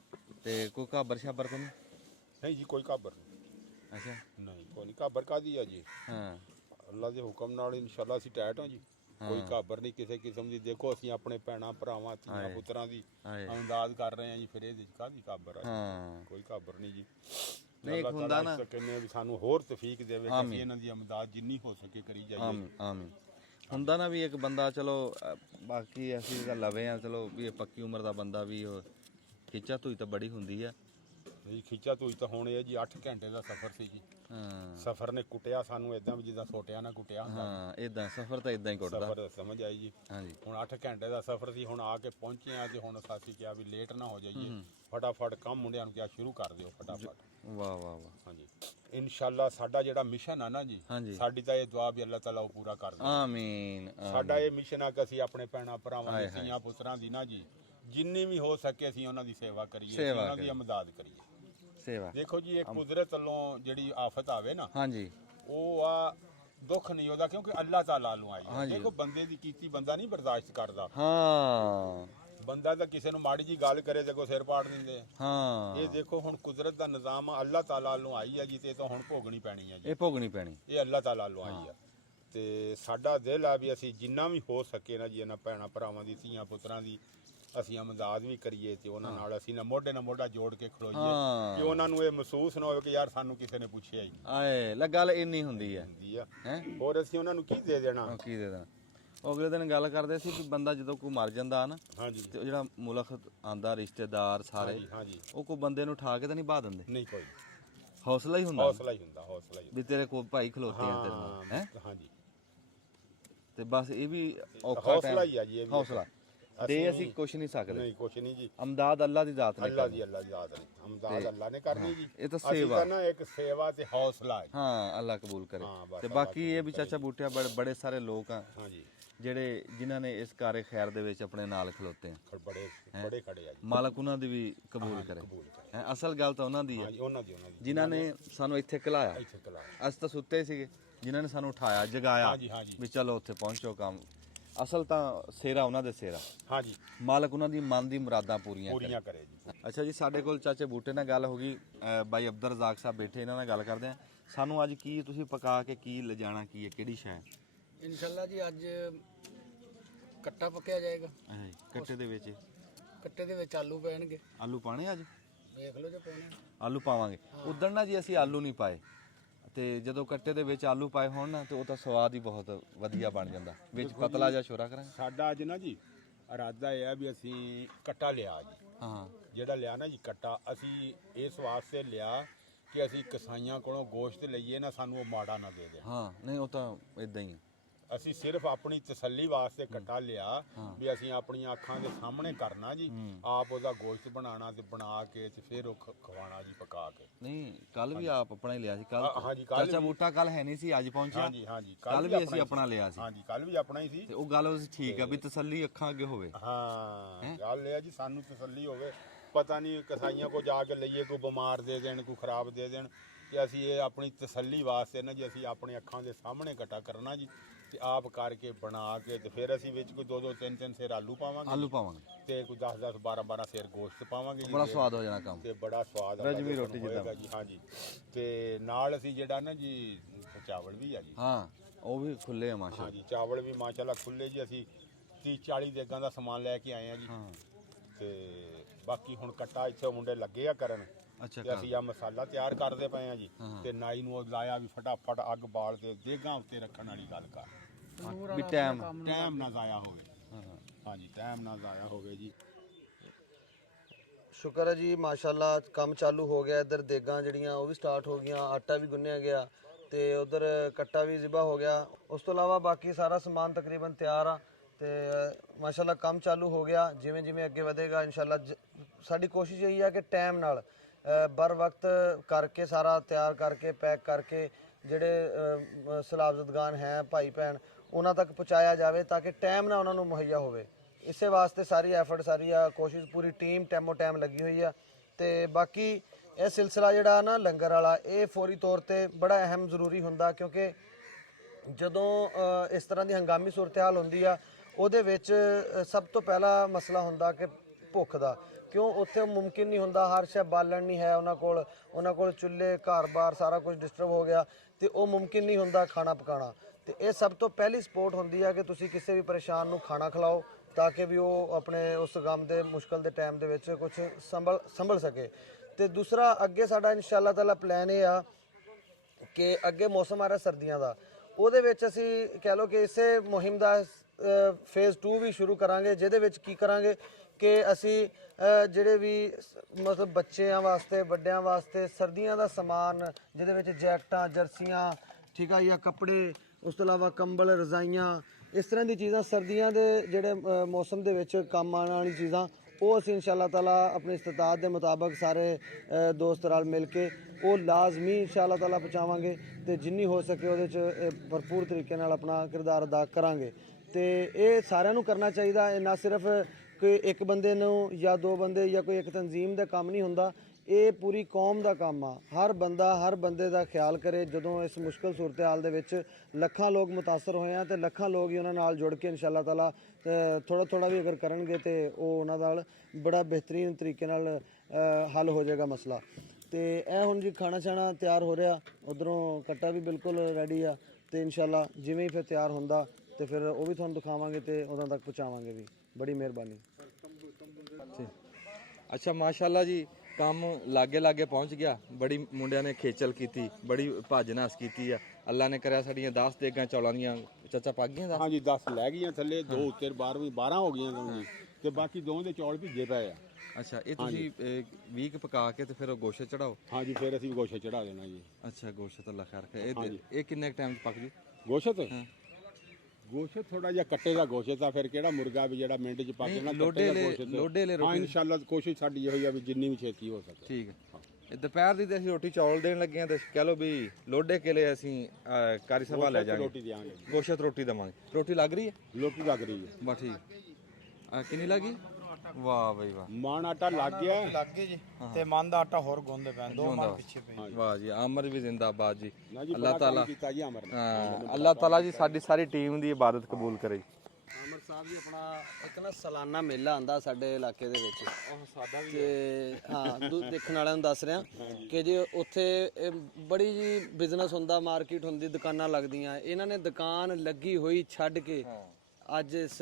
ਤੇ ਕੋਈ ਘਾਬਰ ਸ਼ਾਬਰ ਕੋਈ ਨਹੀਂ ਜੀ ਕੋਈ ਕਾਬਰ ਨਹੀਂ ਅੱਛਾ ਨਹੀਂ ਕੋਈ ਨਹੀਂ ਕਾਬਰ ਕਾਦੀ ਆ ਜੀ ਹਾਂ ਅੱਲਾ ਦੇ ਹੁਕਮ ਨਾਲ ਇਨਸ਼ਾਅੱਲਾ ਅਸੀਂ ਟੈਟ ਹਾਂ ਜੀ ਕੋਈ ਕਾਬਰ ਨਹੀਂ ਕਿਸੇ ਕਿਸਮ ਦੀ ਦੇਖੋ ਅਸੀਂ ਆਪਣੇ ਭੈਣਾਂ ਭਰਾਵਾਂ ਧੀਆਂ ਪੁੱਤਰਾਂ ਦੀ ਇਮਦਾਦ ਕਰ ਰਹੇ ਹਾਂ ਜੀ ਫਿਰ ਇਹਦੇ ਚ ਕਾਦੀ ਕਾਬਰ ਆ ਹਾਂ ਕੋਈ ਕਾਬਰ ਨਹੀਂ ਜੀ ਨਹੀਂ ਇੱਕ ਹੁੰਦਾ ਨਾ ਕਹਿੰਦੇ ਵੀ ਸਾਨੂੰ ਹੋਰ ਤੌਫੀਕ ਦੇਵੇ ਕਿ ਅਸੀਂ ਇਹਨਾਂ ਦੀ ਇਮਦਾਦ ਜਿੰਨੀ ਹੋ ਸਕੇ ਕਰੀ ਜਾਈਏ ਆਮੀਨ ਆਮੀਨ ਹੁੰਦਾ ਨਾ ਵੀ ਇੱਕ ਬੰਦਾ ਚਲੋ ਬਾਕੀ ਅਸੀਂ ਤਾਂ ਲਵੇ ਆ ਚਲੋ ਵੀ ਇਹ ਪੱਕੀ ਉਮਰ ਦਾ ਬੰਦਾ ਵੀ ਉਹ ਖਿੱਚਾ ਧੂਈ ਤਾਂ ਬੜੀ ਹੁੰਦੀ ਆ ਜੀ ਖਿੱਚਾ ਧੂਈ ਤਾਂ ਹੁਣ ਇਹ ਜੀ 8 ਘੰਟੇ ਦਾ ਸਫ਼ਰ ਸੀ ਜੀ ਹਾਂ ਸਫ਼ਰ ਨੇ ਕੁੱਟਿਆ ਸਾਨੂੰ ਇਦਾਂ ਵੀ ਜਿੱਦਾਂ ਸੋਟਿਆ ਨਾ ਕੁੱਟਿਆ ਹੁੰਦਾ ਹਾਂ ਇਦਾਂ ਸਫ਼ਰ ਤਾਂ ਇਦਾਂ ਹੀ ਕੁੱਟਦਾ ਸਫ਼ਰ ਸਮਝ ਆਈ ਜੀ ਹਾਂਜੀ ਹੁਣ 8 ਘੰਟੇ ਦਾ ਸਫ਼ਰ ਸੀ ਹੁਣ ਆ ਕੇ ਪਹੁੰਚੇ ਆ ਤੇ ਹੁਣ ਸਾਥੀ ਕਿਹਾ ਵੀ ਲੇਟ ਨਾ ਹੋ ਜਾਈਏ ਫਟਾਫਟ ਕੰਮ ਮੁੰਡਿਆਂ ਨੂੰ ਕਿਹਾ ਸ਼ੁਰੂ ਕਰ ਦਿਓ ਫਟਾਫਟ ਵਾਹ ਵਾਹ ਵਾਹ ਹਾਂਜੀ ਇਨਸ਼ਾਅੱਲਾ ਸਾਡਾ ਜਿਹੜਾ ਮਿਸ਼ਨ ਆ ਨਾ ਜੀ ਹਾਂਜੀ ਸਾਡੀ ਤਾਂ ਇਹ ਦੁਆ ਵੀ ਅੱਲਾਹ ਤਾਲਾ ਉਹ ਪੂਰਾ ਕਰ ਦੇ ਆਮੀਨ ਸਾਡਾ ਇਹ ਮਿਸ਼ਨ ਆ ਕਿ ਅਸੀਂ ਆਪਣੇ ਭੈਣਾਂ ਭਰਾਵਾਂ ਦੀ ਧੀਆਂ ਪੁੱਤਰਾਂ ਦੀ ਨਾ ਜੀ ਜਿੰਨੀ ਵੀ ਹੋ ਸਕੇ ਅਸੀਂ ਉਹਨਾਂ ਦੀ ਸੇਵਾ ਕਰੀਏ ਅਸੀਂ ਉਹਨਾਂ ਦੀ ਇਮਦਾਦ ਕਰੀਏ ਸੇਵਾ ਦੇਖੋ ਜੀ ਇਹ ਕੁਦਰਤ ਵੱਲੋਂ ਜਿਹੜੀ ਆਫਤ ਆਵੇ ਨਾ ਹਾਂਜੀ ਉਹ ਆ ਦੁੱਖ ਨਹੀਂ ਉਹਦਾ ਕਿਉਂਕਿ ਅੱਲਾਹ ਤਾਲਾ ਨੂੰ ਆਈ ਹੈ ਦੇਖੋ ਬੰਦੇ ਦੀ ਕੀਤੀ ਬੰਦਾ ਨਹੀਂ ਬਰਦਾਸ਼ਤ ਕਰਦਾ ਹਾਂ ਬੰਦਾ ਤਾਂ ਕਿਸੇ ਨੂੰ ਮਾੜੀ ਜੀ ਗੱਲ ਕਰੇ ਤੇ ਕੋ ਸਿਰ ਪਾੜ ਦਿੰਦੇ ਹਾਂ ਇਹ ਦੇਖੋ ਹੁਣ ਕੁਦਰਤ ਦਾ ਨਿਜ਼ਾਮ ਆ ਅੱਲਾਹ ਤਾਲਾ ਨੂੰ ਆਈ ਹੈ ਜੀ ਤੇ ਇਹ ਤਾਂ ਹੁਣ ਭੋਗਣੀ ਪੈਣੀ ਹੈ ਜੀ ਇਹ ਭੋਗਣੀ ਪੈਣੀ ਇਹ ਅੱਲਾਹ ਤਾਲਾ ਨੂੰ ਆਈ ਆ ਤੇ ਸਾਡਾ ਦਿਲ ਆ ਵੀ ਅਸੀਂ ਜਿੰਨਾ ਵੀ ਹੋ ਸਕੇ ਨਾ ਜੀ ਇਹਨਾਂ ਭੈਣਾਂ ਭਰਾਵਾਂ ਦੀ ਧੀਆਂ ਪੁੱਤਰਾਂ ਦੀ ਅਸੀਂ ਇਮਦਾਦ ਵੀ ਕਰੀਏ ਤੇ ਉਹਨਾਂ ਨਾਲ ਅਸੀਂ ਨਾ ਮੋਢਾ ਜੋੜ ਕੇ ਖਲੋਈਏ ਕਿ ਉਹਨਾਂ ਨੂੰ ਇਹ ਮਹਿਸੂਸ ਨਾ ਹੋਵੇ ਕਿ ਯਾਰ ਸਾਨੂੰ ਕਿਸੇ ਨੇ ਪੁੱਛਿਆ ਹੀ ਆਏ ਲੈ ਗੱਲ ਇੰਨੀ ਹੁੰਦੀ ਹੈ ਹੈ ਹੋਰ ਅਸੀਂ ਉਹਨਾਂ ਨੂੰ ਕੀ ਦੇ ਦੇਣਾ ਕੀ ਦੇ ਦੇਣਾ ਉਹ ਅਗਲੇ ਦਿਨ ਗੱਲ ਕਰਦੇ ਸੀ ਵੀ ਬੰਦਾ ਜਦੋਂ ਕੋਈ ਮਰ ਜਾਂਦਾ ਨਾ ਹਾਂਜੀ ਤੇ ਉਹ ਜਿਹੜਾ ਮੁਲਕ ਆਂਦਾ ਰਿਸ਼ਤੇਦਾਰ ਸਾਰੇ ਹਾਂਜੀ ਉਹ ਕੋਈ ਬੰਦੇ ਨੂੰ ਉਠਾ ਕੇ ਤਾਂ ਨਹੀਂ ਬਾਹ ਦਿੰਦੇ ਨਹੀਂ ਕੋਈ ਹੌਸਲਾ ਹੀ ਹੁੰਦਾ ਹੌਸਲਾ ਹੀ ਹੁੰਦਾ ਵੀ ਤੇਰੇ ਕੋਲ ਭਾਈ ਖਲੋਤੇ ਆ ਤੇਰੇ ਨਾਲ ਹੈ ਹਾਂਜੀ ਤੇ ਬਸ ਇਹ ਵੀ ਔਖਾ ਹੌਸਲਾ ਹੀ ਆ ਜੀ ਇਹ ਵੀ ਹੌਸਲਾ ਦੇ ਅਸੀਂ ਕੁਝ ਨਹੀਂ ਸਕਦੇ ਨਹੀਂ ਕੁਛ ਨਹੀਂ ਜੀ ਅਮਦਾਦ ਅੱਲਾ ਦੀ ਜ਼ਾਤ ਨੇ ਅੱਲਾਹ ਦੀ ਜ਼ਾਤ ਨੇ ਅਮਦਾਦ ਅੱਲਾਹ ਨੇ ਕਰਨੀ ਜੀ ਇਹ ਤਾਂ ਅਸੀਂ ਸੇਵਾ ਤਾਂ ਨਾ ਇੱਕ ਸੇਵਾ ਤੇ ਹੌਸਲਾ ਹੈ ਹਾਂ ਅੱਲਾ ਕਬੂਲ ਕਰੇ ਹਾਂ, ਬਸ ਤੇ ਬਾਕੀ ਇਹ ਵੀ ਚਾਚਾ ਬੂਟਿਆ ਬੜੇ ਸਾਰੇ ਲੋਕ ਆ ਹਾਂਜੀ ਜਿਹੜੇ ਜਿਨ੍ਹਾਂ ਨੇ ਇਸ ਕਾਰੇ ਖੈਰ ਦੇ ਵਿੱਚ ਆਪਣੇ ਨਾਲ ਖਲੋਤੇ ਆ ਬੜੇ ਖੜੇ ਆ ਜੀ ਮਾਲਕ ਉਹਨਾਂ ਦੀ ਵੀ ਕਬੂਲ ਕਰੇ ਹੈਂ, ਅਸਲ ਗੱਲ ਤਾਂ ਉਹਨਾਂ ਦੀ ਹੈ ਹਾਂਜੀ ਉਹਨਾਂ ਦੀ ਜਿਨ੍ਹਾਂ ਨੇ ਸਾਨੂੰ ਇੱਥੇ ਘਲਾਇਆ ਇੱਥੇ ਕਲਾ ਅਸੀਂ ਤਾਂ ਸੁੱਤੇ ਸੀਗੇ ਜਿਨ੍ਹਾਂ ਨੇ ਸਾਨੂੰ ਉਠਾਇਆ ਜਗਾਇਆ ਹਾਂਜੀ ਵੀ ਚਲੋ ਉੱਥੇ ਪਹੁੰਚੋ ਕੰਮ ਅਸਲ ਤਾਂ ਸੇਰਾ ਉਹਨਾਂ ਦੇ ਸੇਰਾ ਹਾਂਜੀ ਮਾਲਕ ਉਹਨਾਂ ਦੀ ਮਨ ਦੀ ਮੁਰਾਦਾਂ ਪੂਰੀਆਂ ਪੂਰੀਆਂ ਕਰੇ ਜੀ ਅੱਛਾ ਜੀ ਸਾਡੇ ਕੋਲ ਚਾਚੇ ਬੂਟੇ ਨਾਲ ਗੱਲ ਹੋ ਗਈ ਬਾਈ ਅਬਦਰ ਰਜ਼ਾਕ ਸਾਹਿਬ ਬੈਠੇ ਇਹਨਾਂ ਨਾਲ ਗੱਲ ਕਰਦੇ ਆ ਸਾਨੂੰ ਅੱਜ ਕੀ ਤੁਸੀਂ ਪਕਾ ਕੇ ਕੀ ਲਿਜਾਣਾ ਕੀ ਹੈ ਕਿਹੜੀ ਸ਼ੈ ਇਨਸ਼ਾਅੱਲਾ ਜੀ ਅੱਜ ਕੱਟਾ ਪੱਕਿਆ ਜਾਏਗਾ ਕੱਟੇ ਦੇ ਵਿੱਚ ਕੱਟੇ ਦੇ ਵਿੱਚ ਆਲੂ ਪੈਣਗੇ ਆਲੂ ਪਾਣੇ ਅੱਜ ਵੇਖ ਲਓ ਜੇ ਪਾਉਣੇ ਆਲੂ ਪਾਵਾਂਗੇ ਉਦੋਂ ਨਾ ਜੀ ਅਸੀਂ ਆਲੂ ਨਹੀਂ ਪਾਏ ਤੇ ਜਦੋਂ ਕੱਟੇ ਦੇ ਵਿੱਚ ਆਲੂ ਪਾਏ ਹੋਣ ਨਾ ਤੇ ਉਹ ਤਾਂ ਸਵਾਦ ਹੀ ਬਹੁਤ ਵਧੀਆ ਬਣ ਜਾਂਦਾ ਵਿੱਚ ਪਤਲਾ ਜਿਹਾ ਛੋਰਾ ਕਰਾਂਗੇ ਸਾਡਾ ਅੱਜ ਨਾ ਜੀ ਇਰਾਦਾ ਇਹ ਆ ਵੀ ਅਸੀਂ ਕੱਟਾ ਲਿਆ ਜੀ ਹਾਂ ਜਿਹੜਾ ਲਿਆ ਨਾ ਜੀ ਕੱਟਾ ਅਸੀਂ ਇਸ ਵਾਸਤੇ ਲਿਆ ਕਿ ਅਸੀਂ ਕਸਾਈਆਂ ਕੋਲੋਂ ਗੋਸ਼ਤ ਲਈਏ ਨਾ ਸਾਨੂੰ ਉਹ ਮਾੜਾ ਨਾ ਦੇ ਦੇ ਹਾਂ ਨਹੀਂ ਉਹ ਤਾਂ ਇਦਾਂ ਹੀ ਅਸੀਂ ਸਿਰਫ ਆਪਣੀ ਤਸੱਲੀ ਵਾਸਤੇ ਕੱਟਾ ਲਿਆ ਵੀ ਅਸੀਂ ਆਪਣੀਆਂ ਅੱਖਾਂ ਦੇ ਸਾਹਮਣੇ ਕਰਨਾ ਜੀ ਆਪ ਉਹਦਾ ਗੋਸ਼ਤ ਬਣਾਉਣਾ ਤੇ ਬਣਾ ਕੇ ਤੇ ਫਿਰ ਉਹ ਖਵਾਣਾ ਜੀ ਪਕਾ ਕੇ ਨਹੀਂ ਕੱਲ ਵੀ ਆਪ ਆਪਣਾ ਹੀ ਲਿਆ ਸੀ ਹਾਂਜੀ, ਕੱਲ ਚਾਚਾ ਬੂਟਾ ਕੱਲ ਹੈ ਨਹੀਂ ਸੀ ਅੱਜ ਪਹੁੰਚਿਆ ਹਾਂਜੀ ਕੱਲ ਵੀ ਅਸੀਂ ਆਪਣਾ ਲਿਆ ਸੀ ਹਾਂਜੀ ਕੱਲ ਵੀ ਆਪਣਾ ਹੀ ਸੀ ਤੇ ਉਹ ਗੱਲ ਉਸ ਠੀਕ ਆ ਵੀ ਤਸੱਲੀ ਅੱਖਾਂ ਅੱਗੇ ਹੋਵੇ ਹਾਂ ਗੱਲ ਇਹ ਆ ਜੀ ਸਾਨੂੰ ਤਸੱਲੀ ਹੋਵੇ ਪਤਾ ਨਹੀਂ ਕਸਾਈਆਂ ਕੋ ਜਾ ਕੇ ਲਈਏ ਕੋਈ ਬਿਮਾਰ ਦੇ ਦੇਣ ਕੋਈ ਖਰਾਬ ਦੇ ਦੇਣ ਕਿ ਅਸੀਂ ਇਹ ਆਪਣੀ ਤਸੱਲੀ ਵਾਸਤੇ ਨਾ ਜੀ ਅਸੀਂ ਆਪਣੇ ਅੱਖਾਂ ਦੇ ਸਾਹਮਣੇ ਕੱਟਾ ਕਰਨਾ ਜੀ ਤੇ ਆਪ ਕਰਕੇ ਬਣਾ ਕੇ ਤੇ ਫਿਰ ਅਸੀਂ ਵਿੱਚ ਕੋਈ 2-2 3-3 ਸਿਰ ਆਲੂ ਪਾਵਾਂਗੇ ਆਲੂ ਪਾਵਾਂਗੇ ਤੇ ਕੋਈ 10-10 12-12 ਸਿਰ ਗੋਸ਼ਤ ਪਾਵਾਂਗੇ ਜੀ ਬੜਾ ਸਵਾਦ ਹੋ ਜਾਣਾ ਕੰਮ ਤੇ ਬੜਾ ਸਵਾਦ ਰਜਵੀ ਰੋਟੀ ਜਿੱਦਾਂ। ਹੋਏਗਾ ਜੀ। ਹਾਂਜੀ ਤੇ ਨਾਲ ਅਸੀਂ ਜਿਹੜਾ ਨਾ ਜੀ ਚਾਵਲ ਵੀ ਆ ਜੀ। ਹਾਂ ਉਹ ਵੀ ਖੁੱਲੇ ਆ ਮਾਸ਼ਾ ਹਾਂਜੀ ਚਾਵਲ ਵੀ ਮਾਸ਼ਾਅੱਲਾ ਖੁੱਲੇ ਜੀ। ਅਸੀਂ 30-40 ਦੇਗਾਂ ਦਾ ਸਮਾਨ ਲੈ ਕੇ ਆਏ ਆ ਜੀ। ਹਾਂ ਤੇ ਬਾਕੀ ਹੁਣ ਕੱਟਾ ਇੱਥੇ ਮੁੰਡੇ ਲੱਗੇ ਆ ਕਰਨ ਅੱਛਾ ਤੇ ਅਸੀਂ ਆ ਮਸਾਲਾ ਤਿਆਰ ਕਰਦੇ ਪਏ ਆ ਜੀ। ਹਾਂ। ਤੇ ਨਾਈ ਨੂੰ ਉਹ ਲਾਇਆ ਵੀ ਫਟਾਫਟ ਅੱਗ ਬਾਲ ਕੇ ਦੇਗਾਂ ਉੱਤੇ ਰੱਖਣ ਵਾਲੀ ਗੱਲ ਕਰ ਵੀ ਟਾਈਮ ਟਾਈਮ ਨਾ ਜ਼ਾਇਆ ਹੋਵੇ। ਹਾਂਜੀ ਟਾਈਮ ਨਾ ਜ਼ਾਇਆ ਹੋਵੇ ਜੀ। ਸ਼ੁਕਰ ਹੈ ਜੀ ਮਾਸ਼ਾਅੱਲਾ ਕੰਮ ਚਾਲੂ ਹੋ ਗਿਆ। ਇੱਧਰ ਦੇਗਾਂ ਜਿਹੜੀਆਂ ਉਹ ਵੀ ਸਟਾਰਟ ਹੋ ਗਈਆਂ, ਆਟਾ ਵੀ ਗੁੰਨਿਆ ਗਿਆ ਤੇ ਉਧਰ ਕੱਟਾ ਵੀ ਜ਼ਿਬਾ ਹੋ ਗਿਆ। ਉਸ ਤੋਂ ਇਲਾਵਾ ਬਾਕੀ ਸਾਰਾ ਸਮਾਨ ਤਕਰੀਬਨ ਤਿਆਰ ਆ ਤੇ ਮਾਸ਼ਾਅੱਲਾ ਕੰਮ ਚਾਲੂ ਹੋ ਗਿਆ। ਜਿਵੇਂ ਜਿਵੇਂ ਅੱਗੇ ਵਧੇਗਾ ਇਨਸ਼ਾਅੱਲਾ ਸਾਡੀ ਕੋਸ਼ਿਸ਼ ਇਹੀ ਆ ਕਿ ਟਾਈਮ ਨਾਲ ਬਰ ਵਕਤ ਕਰਕੇ ਸਾਰਾ ਤਿਆਰ ਕਰਕੇ ਪੈਕ ਕਰਕੇ ਜਿਹੜੇ ਸਲਾਬਜ਼ਦਗਾਨ ਹੈ ਭਾਈ ਭੈਣ ਉਹਨਾਂ ਤੱਕ ਪਹੁੰਚਾਇਆ ਜਾਵੇ ਤਾਂ ਕਿ ਟਾਈਮ ਨਾਲ ਉਹਨਾਂ ਨੂੰ ਮੁਹੱਈਆ ਹੋਵੇ। ਇਸੇ ਵਾਸਤੇ ਸਾਰੀ ਐਫਰਟ ਸਾਰੀ ਆ ਕੋਸ਼ਿਸ਼ ਪੂਰੀ ਟੀਮ ਟੈਮੋ ਟਾਈਮ ਲੱਗੀ ਹੋਈ ਆ। ਤੇ ਬਾਕੀ ਇਹ ਸਿਲਸਿਲਾ ਜਿਹੜਾ ਨਾ ਲੰਗਰ ਵਾਲਾ ਇਹ ਫੌਰੀ ਤੌਰ ਤੇ ਬੜਾ ਅਹਿਮ ਜ਼ਰੂਰੀ ਹੁੰਦਾ ਕਿਉਂਕਿ ਜਦੋਂ ਇਸ ਤਰ੍ਹਾਂ ਦੀ ਹੰਗਾਮੀ ਸੂਰਤ ਹਾਲ ਹੁੰਦੀ ਆ ਉਹਦੇ ਵਿੱਚ ਸਭ ਤੋਂ ਪਹਿਲਾ ਮਸਲਾ ਹੁੰਦਾ ਕਿ ਭੁੱਖ ਦਾ। ਕਿਉਂ ਉੱਥੇ ਮੁਮਕਿਨ ਨਹੀਂ ਹੁੰਦਾ, ਹਰ ਸ਼ੈ ਬਾਲਣ ਨਹੀਂ ਹੈ ਉਹਨਾਂ ਕੋਲ ਚੁੱਲ੍ਹੇ ਘਰ-ਬਾਰ ਸਾਰਾ ਕੁਝ ਡਿਸਟਰਬ ਹੋ ਗਿਆ ਤੇ ਉਹ ਮੁਮਕਿਨ ਨਹੀਂ ਹੁੰਦਾ ਖਾਣਾ ਪਕਾਉਣਾ। ਤੇ ਇਹ ਸਭ ਤੋਂ ਪਹਿਲੀ ਸਪੋਰਟ ਹੁੰਦੀ ਆ ਕਿ ਤੁਸੀਂ ਕਿਸੇ ਵੀ ਪਰੇਸ਼ਾਨ ਨੂੰ ਖਾਣਾ ਖਿਲਾਓ ਤਾਂ ਕਿ ਵੀ ਉਹ ਆਪਣੇ ਉਸ ਗਮ ਦੇ ਮੁਸ਼ਕਲ ਦੇ ਟਾਈਮ ਦੇ ਵਿੱਚ ਕੁਝ ਸੰਭਲ ਸਕੇ। ਤੇ ਦੂਸਰਾ ਅੱਗੇ ਸਾਡਾ ਇਨਸ਼ਾਅੱਲਾ ਤਾਲਾ ਪਲਾਨ ਇਹ ਆ ਕਿ ਅੱਗੇ ਮੌਸਮ ਆ ਰਿਹਾ ਸਰਦੀਆਂ ਦਾ, ਉਹਦੇ ਵਿੱਚ ਅਸੀਂ ਕਹਿ ਲਓ ਕਿ ਇਸੇ ਮੁਹਿੰਮ ਦਾ ਫੇਜ਼ 2 ਵੀ ਸ਼ੁਰੂ ਕਰਾਂਗੇ ਜਿਹਦੇ ਵਿੱਚ ਕੀ ਕਰਾਂਗੇ ਕਿ ਅਸੀਂ ਜਿਹੜੇ ਵੀ ਮਤਲਬ ਬੱਚਿਆਂ ਵਾਸਤੇ ਵੱਡਿਆਂ ਵਾਸਤੇ ਸਰਦੀਆਂ ਦਾ ਸਮਾਨ ਜਿਹਦੇ ਵਿੱਚ ਜੈਕਟਾਂ ਜਰਸੀਆਂ ਠੀਕ ਆ ਜਾਂ ਕੱਪੜੇ ਉਸ ਤੋਂ ਇਲਾਵਾ ਕੰਬਲ ਰਜ਼ਾਈਆਂ ਇਸ ਤਰ੍ਹਾਂ ਦੀ ਚੀਜ਼ਾਂ ਸਰਦੀਆਂ ਦੇ ਜਿਹੜੇ ਮੌਸਮ ਦੇ ਵਿੱਚ ਕੰਮ ਆਉਣ ਵਾਲੀ ਚੀਜ਼ਾਂ ਉਹ ਅਸੀਂ ਇਨਸ਼ਾਅੱਲਾ ਤਾਲਾ ਆਪਣੀ ਇਸਤਤਾਅਤ ਦੇ ਮੁਤਾਬਕ ਸਾਰੇ ਦੋਸਤ ਰਲ ਮਿਲ ਕੇ ਉਹ ਲਾਜ਼ਮੀ ਇਨਸ਼ਾਅੱਲਾ ਤਾਲਾ ਪਹੁੰਚਾਵਾਂਗੇ ਤੇ ਜਿੰਨੀ ਹੋ ਸਕੇ ਉਹਦੇ 'ਚ ਭਰਪੂਰ ਤਰੀਕੇ ਨਾਲ ਆਪਣਾ ਕਿਰਦਾਰ ਅਦਾ ਕਰਾਂਗੇ। ਤੇ ਇਹ ਸਾਰਿਆਂ ਨੂੰ ਕਰਨਾ ਚਾਹੀਦਾ। ਇਹ ਨਾ ਸਿਰਫ ਕੋਈ ਇੱਕ ਬੰਦੇ ਨੂੰ ਜਾਂ 2 ਬੰਦੇ ਜਾਂ ਕੋਈ ਇੱਕ ਤਨਜ਼ੀਮ ਦਾ ਕੰਮ ਨਹੀਂ ਹੁੰਦਾ, ਇਹ ਪੂਰੀ ਕੌਮ ਦਾ ਕੰਮ ਆ। ਹਰ ਬੰਦਾ ਹਰ ਬੰਦੇ ਦਾ ਖਿਆਲ ਕਰੇ। ਜਦੋਂ ਇਸ ਮੁਸ਼ਕਲ ਸੂਰਤ ਹਾਲ ਦੇ ਵਿੱਚ ਲੱਖਾਂ ਲੋਕ ਮੁਤਾਸਰ ਹੋਏ ਆ ਤੇ ਲੱਖਾਂ ਲੋਕ ਹੀ ਉਹਨਾਂ ਨਾਲ ਜੁੜ ਕੇ ਇਨਸ਼ਾਅੱਲਾ ਤਾਲਾ ਥੋੜਾ ਵੀ ਅਗਰ ਕਰਨਗੇ ਤੇ ਉਹ ਉਹਨਾਂ ਨਾਲ ਬੜਾ ਬਿਹਤਰੀਨ ਤਰੀਕੇ ਨਾਲ ਹੱਲ ਹੋ ਜਾਏਗਾ ਮਸਲਾ। ਤੇ ਇਹ ਹੁਣ ਜੀ ਖਾਣਾ ਛਾਣਾ ਤਿਆਰ ਹੋ ਰਿਹਾ, ਉਧਰੋਂ ਕੱਟਾ ਵੀ ਬਿਲਕੁਲ ਰੈਡੀ ਆ ਤੇ ਇਨਸ਼ਾਅੱਲਾ ਜਿਵੇਂ ਹੀ ਫਿਰ ਤਿਆਰ ਹੁੰਦਾ ਤੇ ਫਿਰ ਉਹ ਵੀ ਤੁਹਾਨੂੰ ਦਿਖਾਵਾਂਗੇ ਤੇ ਉਹਨਾਂ ਤੱਕ ਪਹੁੰਚਾਵਾਂਗੇ ਵੀ। ਬੜੀ ਮਿਹਰਬਾਨੀ। ਅੱਛਾ ਮਾਸ਼ਾਅੱਲਾ ਜੀ ਕੰਮ ਲਾਗੇ ਪਹੁੰਚ ਗਿਆ। ਬੜੀ ਮੁੰਡਿਆਂ ਨੇ ਖੇਚਲ ਕੀਤੀ, ਬੜੀ ਭੱਜ ਨਸ ਕੀਤੀ ਆ। ਅੱਲਾ ਨੇ ਕਰਿਆ ਸਾਡੀਆਂ 10 ਦੇਗਾਂ ਚੌਲਾਂ ਦੀਆਂ ਚਾਚਾ ਪੱਕ ਗਈਆਂ 10। ਹਾਂਜੀ 10 ਲੈ ਗਈਆਂ ਥੱਲੇ 2 ਉੱਤੇ 12 ਹੋ ਗਈਆਂ ਦੋਵੇਂ ਤੇ ਬਾਕੀ ਦੋਵਾਂ ਦੇ ਚੌਲ ਭਿੱਜੇ ਪਏ ਆ। ਅੱਛਾ ਇਹ ਤੁਸੀਂ 20 ਪਕਾ ਕੇ ਤੇ ਫਿਰ ਉਹ ਗੋਸ਼ਤ ਚੜਾਓ। ਹਾਂਜੀ ਫਿਰ ਅਸੀਂ ਗੋਸ਼ਤ ਚੜਾ ਦੇਣਾ ਜੀ। ਅੱਛਾ ਗੋਸ਼ਤ ਅੱਲਾ ਖੈਰ ਕਰੇ। ਇਹ ਕਿੰਨੇ ਟਾਈਮ ਚ ਪੱਕ ਜੂ ਗੋਸ਼ਤ ਥੋੜਾ ਜਿਹਾ ਕੱਟੇ ਦਾ ਗੋਸ਼ਤ ਆ। ਫਿਰ ਕਿਹੜਾ ਮੁਰਗਾ ਵੀ ਜਿਹੜਾ ਮਿੰਟ ਚ ਪੱਕ ਜਾਣਾ ਕੱਟੇ ਦਾ ਗੋਸ਼ਤ। ਹਾਂ ਇਨਸ਼ਾਅੱਲਾ ਕੋਸ਼ਿਸ਼ ਸਾਡੀ ਇਹੋ ਹੀ ਆ ਵੀ ਜਿੰਨੀ ਵੀ ਛੇਤੀ ਹੋ ਸਕੇ। ਠੀਕ ਹੈ। ਇਹ ਦੁਪਹਿਰ ਦੀ ਤੇ ਅਸੀਂ ਰੋਟੀ ਚੌਲ ਦੇਣ ਲੱਗੇ ਆ ਤੇ ਕਹਿ ਲਓ ਵੀ ਲੋਡੇ ਕੇਲੇ ਅਸੀਂ ਕਾਰੀ ਸਭਾ ਲੈ ਜਾਾਂਗੇ। ਰੋਟੀ ਦੇਵਾਂਗੇ ਗੋਸ਼ਤ ਰੋਟੀ ਦੇਵਾਂਗੇ। ਰੋਟੀ ਲੱਗ ਰਹੀ ਹੈ ਰੋਟੀ ਲੱਗ ਰਹੀ ਹੈ ਬਸ ਠੀਕ। ਕਿੰਨੀ ਲੱਗੀ? ਵਾਹ ਬਈ ਵਾਹ ਮਾਨ ਆਟਾ ਲੱਗ ਗਿਆ ਲੱਗ ਗਏ ਜੀ ਤੇ ਮਨ ਦਾ ਆਟਾ ਹੋਰ ਗੁੰਨਦੇ ਪਏ 2 ਮਨ ਪਿੱਛੇ ਪਏ। ਵਾਹ ਜੀ ਅਮਰ ਵੀ ਜ਼ਿੰਦਾਬਾਦ ਜੀ। ਨਾ ਜੀ ਅੱਲਾਹ ਤਾਲਾ ਕੀਤਾ ਜੀ ਅਮਰ ਨੇ। ਅੱਲਾਹ ਤਾਲਾ ਜੀ ਸਾਡੀ ਸਾਰੀ ਟੀਮ ਦੀ ਇਬਾਦਤ ਕਬੂਲ ਕਰੇ। ਆਮਰ ਸਾਹਿਬ ਜੀ ਆਪਣਾ ਇੱਕ ਨਾ ਸਾਲਾਨਾ ਮੇਲਾ ਆਂਦਾ ਸਾਡੇ ਇਲਾਕੇ ਦੇ ਵਿੱਚ ਸਾਡਾ ਵੀ ਤੇ ਹਾਂ ਦੇਖਣ ਵਾਲਿਆਂ ਨੂੰ ਦੱਸ ਰਿਹਾ ਕਿ ਜੇ ਉੱਥੇ ਬੜੀ ਜੀ ਬਿਜ਼ਨਸ ਹੁੰਦਾ ਮਾਰਕੀਟ ਹੁੰਦੀ ਦੁਕਾਨਾਂ ਲੱਗਦੀਆਂ। ਇਹਨਾਂ ਨੇ ਦੁਕਾਨ ਲੱਗੀ ਹੋਈ ਛੱਡ ਕੇ ਅੱਜ ਇਸ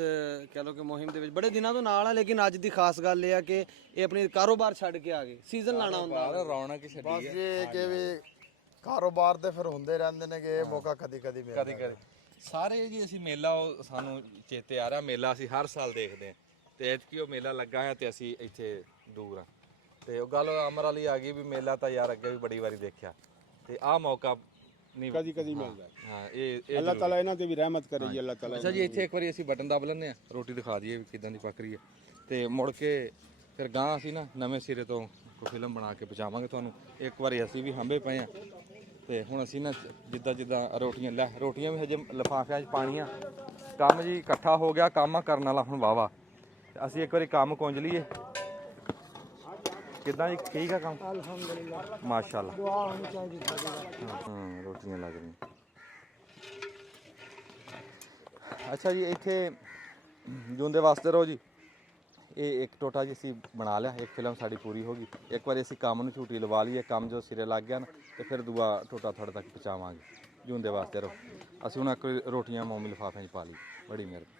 ਕਹਿ ਲਓ ਕਿ ਮੁਹਿੰਮ ਦੇ ਵਿੱਚ ਬੜੇ ਦਿਨਾਂ ਤੋਂ ਨਾਲ ਆ ਲੇਕਿਨ ਅੱਜ ਦੀ ਖਾਸ ਗੱਲ ਇਹ ਆ ਕਿ ਇਹ ਆਪਣੀ ਕਾਰੋਬਾਰ ਛੱਡ ਕੇ ਆ ਗਏ। ਸੀਜ਼ਨ ਲਾਣਾ ਹੁੰਦਾ ਰੌਣਕ ਹੀ ਛੱਡੀ ਬਸ ਇਹ ਕਿ ਵੀ ਕਾਰੋਬਾਰ ਤੇ ਫਿਰ ਹੁੰਦੇ ਰਹਿੰਦੇ ਨੇ ਕਿ ਇਹ ਮੌਕਾ ਕਦੀ ਮਿਲਦਾ। ਸਾਰੇ ਜੀ ਅਸੀਂ ਮੇਲਾ ਉਹ ਸਾਨੂੰ ਚੇਤੇ ਆ ਰਿਹਾ। ਮੇਲਾ ਅਸੀਂ ਹਰ ਸਾਲ ਦੇਖਦੇ ਹਾਂ ਤੇ ਐਤਕੀ ਉਹ ਮੇਲਾ ਲੱਗਾ ਹੈ ਤੇ ਅਸੀਂ ਇੱਥੇ ਦੂਰ ਆ ਤੇ ਉਹ ਗੱਲ ਅਮਰ ਵਾਲੀ ਆ ਗਈ ਵੀ ਮੇਲਾ ਤਾਂ ਯਾਰ ਅੱਗੇ ਵੀ ਬੜੀ ਵਾਰੀ ਦੇਖਿਆ ਤੇ ਆਹ ਮੌਕਾ ਨਹੀਂ ਕਦੀ ਮਿਲਦਾ। ਹਾਂ ਇਹ ਅੱਲਾਹ ਤਾਲਾ ਇਹਨਾਂ ਤੇ ਵੀ ਰਹਿਮਤ ਕਰੇ ਜੀ। ਅੱਲਾਹ ਤਾਲਾ ਅੱਛਾ ਜੀ ਇੱਥੇ ਇੱਕ ਵਾਰੀ ਅਸੀਂ ਬਟਨ ਦਬ ਲੈਂਦੇ ਆ ਰੋਟੀ ਦਿਖਾ ਦਈਏ ਵੀ ਕਿਦਾਂ ਦੀ ਪੱਕ ਰਹੀ ਹੈ ਤੇ ਮੁੜ ਕੇ ਫਿਰ ਗਾਂ ਅਸੀਂ ਨਾ ਨਵੇਂ ਸਿਰੇ ਤੋਂ ਕੋਈ ਫਿਲਮ ਬਣਾ ਕੇ ਪਹੁੰਚਾਵਾਂਗੇ ਤੁਹਾਨੂੰ। ਇੱਕ ਵਾਰੀ ਅਸੀਂ ਵੀ ਹੰਬੇ ਪਏ ਆ ਤੇ ਹੁਣ ਅਸੀਂ ਨਾ ਜਿੱਦਾਂ ਰੋਟੀਆਂ ਵੀ ਹਜੇ ਲਿਫਾਫਿਆਂ 'ਚ ਪਾਣੀਆਂ। ਕੰਮ ਜੀ ਇਕੱਠਾ ਹੋ ਗਿਆ। ਕੰਮ ਕਰਨ ਵਾਲਾ ਹੁਣ ਵਾਵਾ। ਅਸੀਂ ਇੱਕ ਵਾਰੀ ਕੰਮ ਕੁੰਝ ਲਈਏ। ਕਿੱਦਾਂ ਜੀ ਠੀਕ ਆ ਕੰਮ? ਅਲਹਮਦੁਲਿਲਾ ਮਾਸ਼ਾਅੱਲਾ। ਦੁਆ ਹੋਣੀ ਚਾਹੀਦੀ। ਹਾਂ ਰੋਟੀਆਂ ਲੱਗ ਰਹੀਆਂ। ਅੱਛਾ ਜੀ, ਇੱਥੇ ਜਿਉਂਦੇ ਵਾਸਤੇ ਰਹੋ ਜੀ। ਇਹ ਇੱਕ ਟੋਟਾ ਜੀ ਅਸੀਂ ਬਣਾ ਲਿਆ, ਇੱਕ ਫਿਲਮ ਸਾਡੀ ਪੂਰੀ ਹੋ ਗਈ। ਇੱਕ ਵਾਰੀ ਅਸੀਂ ਕੰਮ ਨੂੰ ਝੂਟੀ ਲਵਾ ਲਈਏ, ਕੰਮ ਜੋ ਸਿਰੇ ਲੱਗ ਗਿਆ ਨਾ, ਤੇ ਫਿਰ ਦੂਆ ਟੋਟਾ ਤੁਹਾਡੇ ਤੱਕ ਪਹੁੰਚਾਵਾਂਗੇ। ਜਿਉਂਦੇ ਵਾਸਤੇ ਰਹੋ। ਅਸੀਂ ਉਹਨਾਂ ਕੋਈ ਰੋਟੀਆਂ ਮੋਮੀ ਲਿਫਾਫਿਆਂ 'ਚ ਪਾ ਲਈ। ਬੜੀ ਮਿਹਰਬਾਨੀ।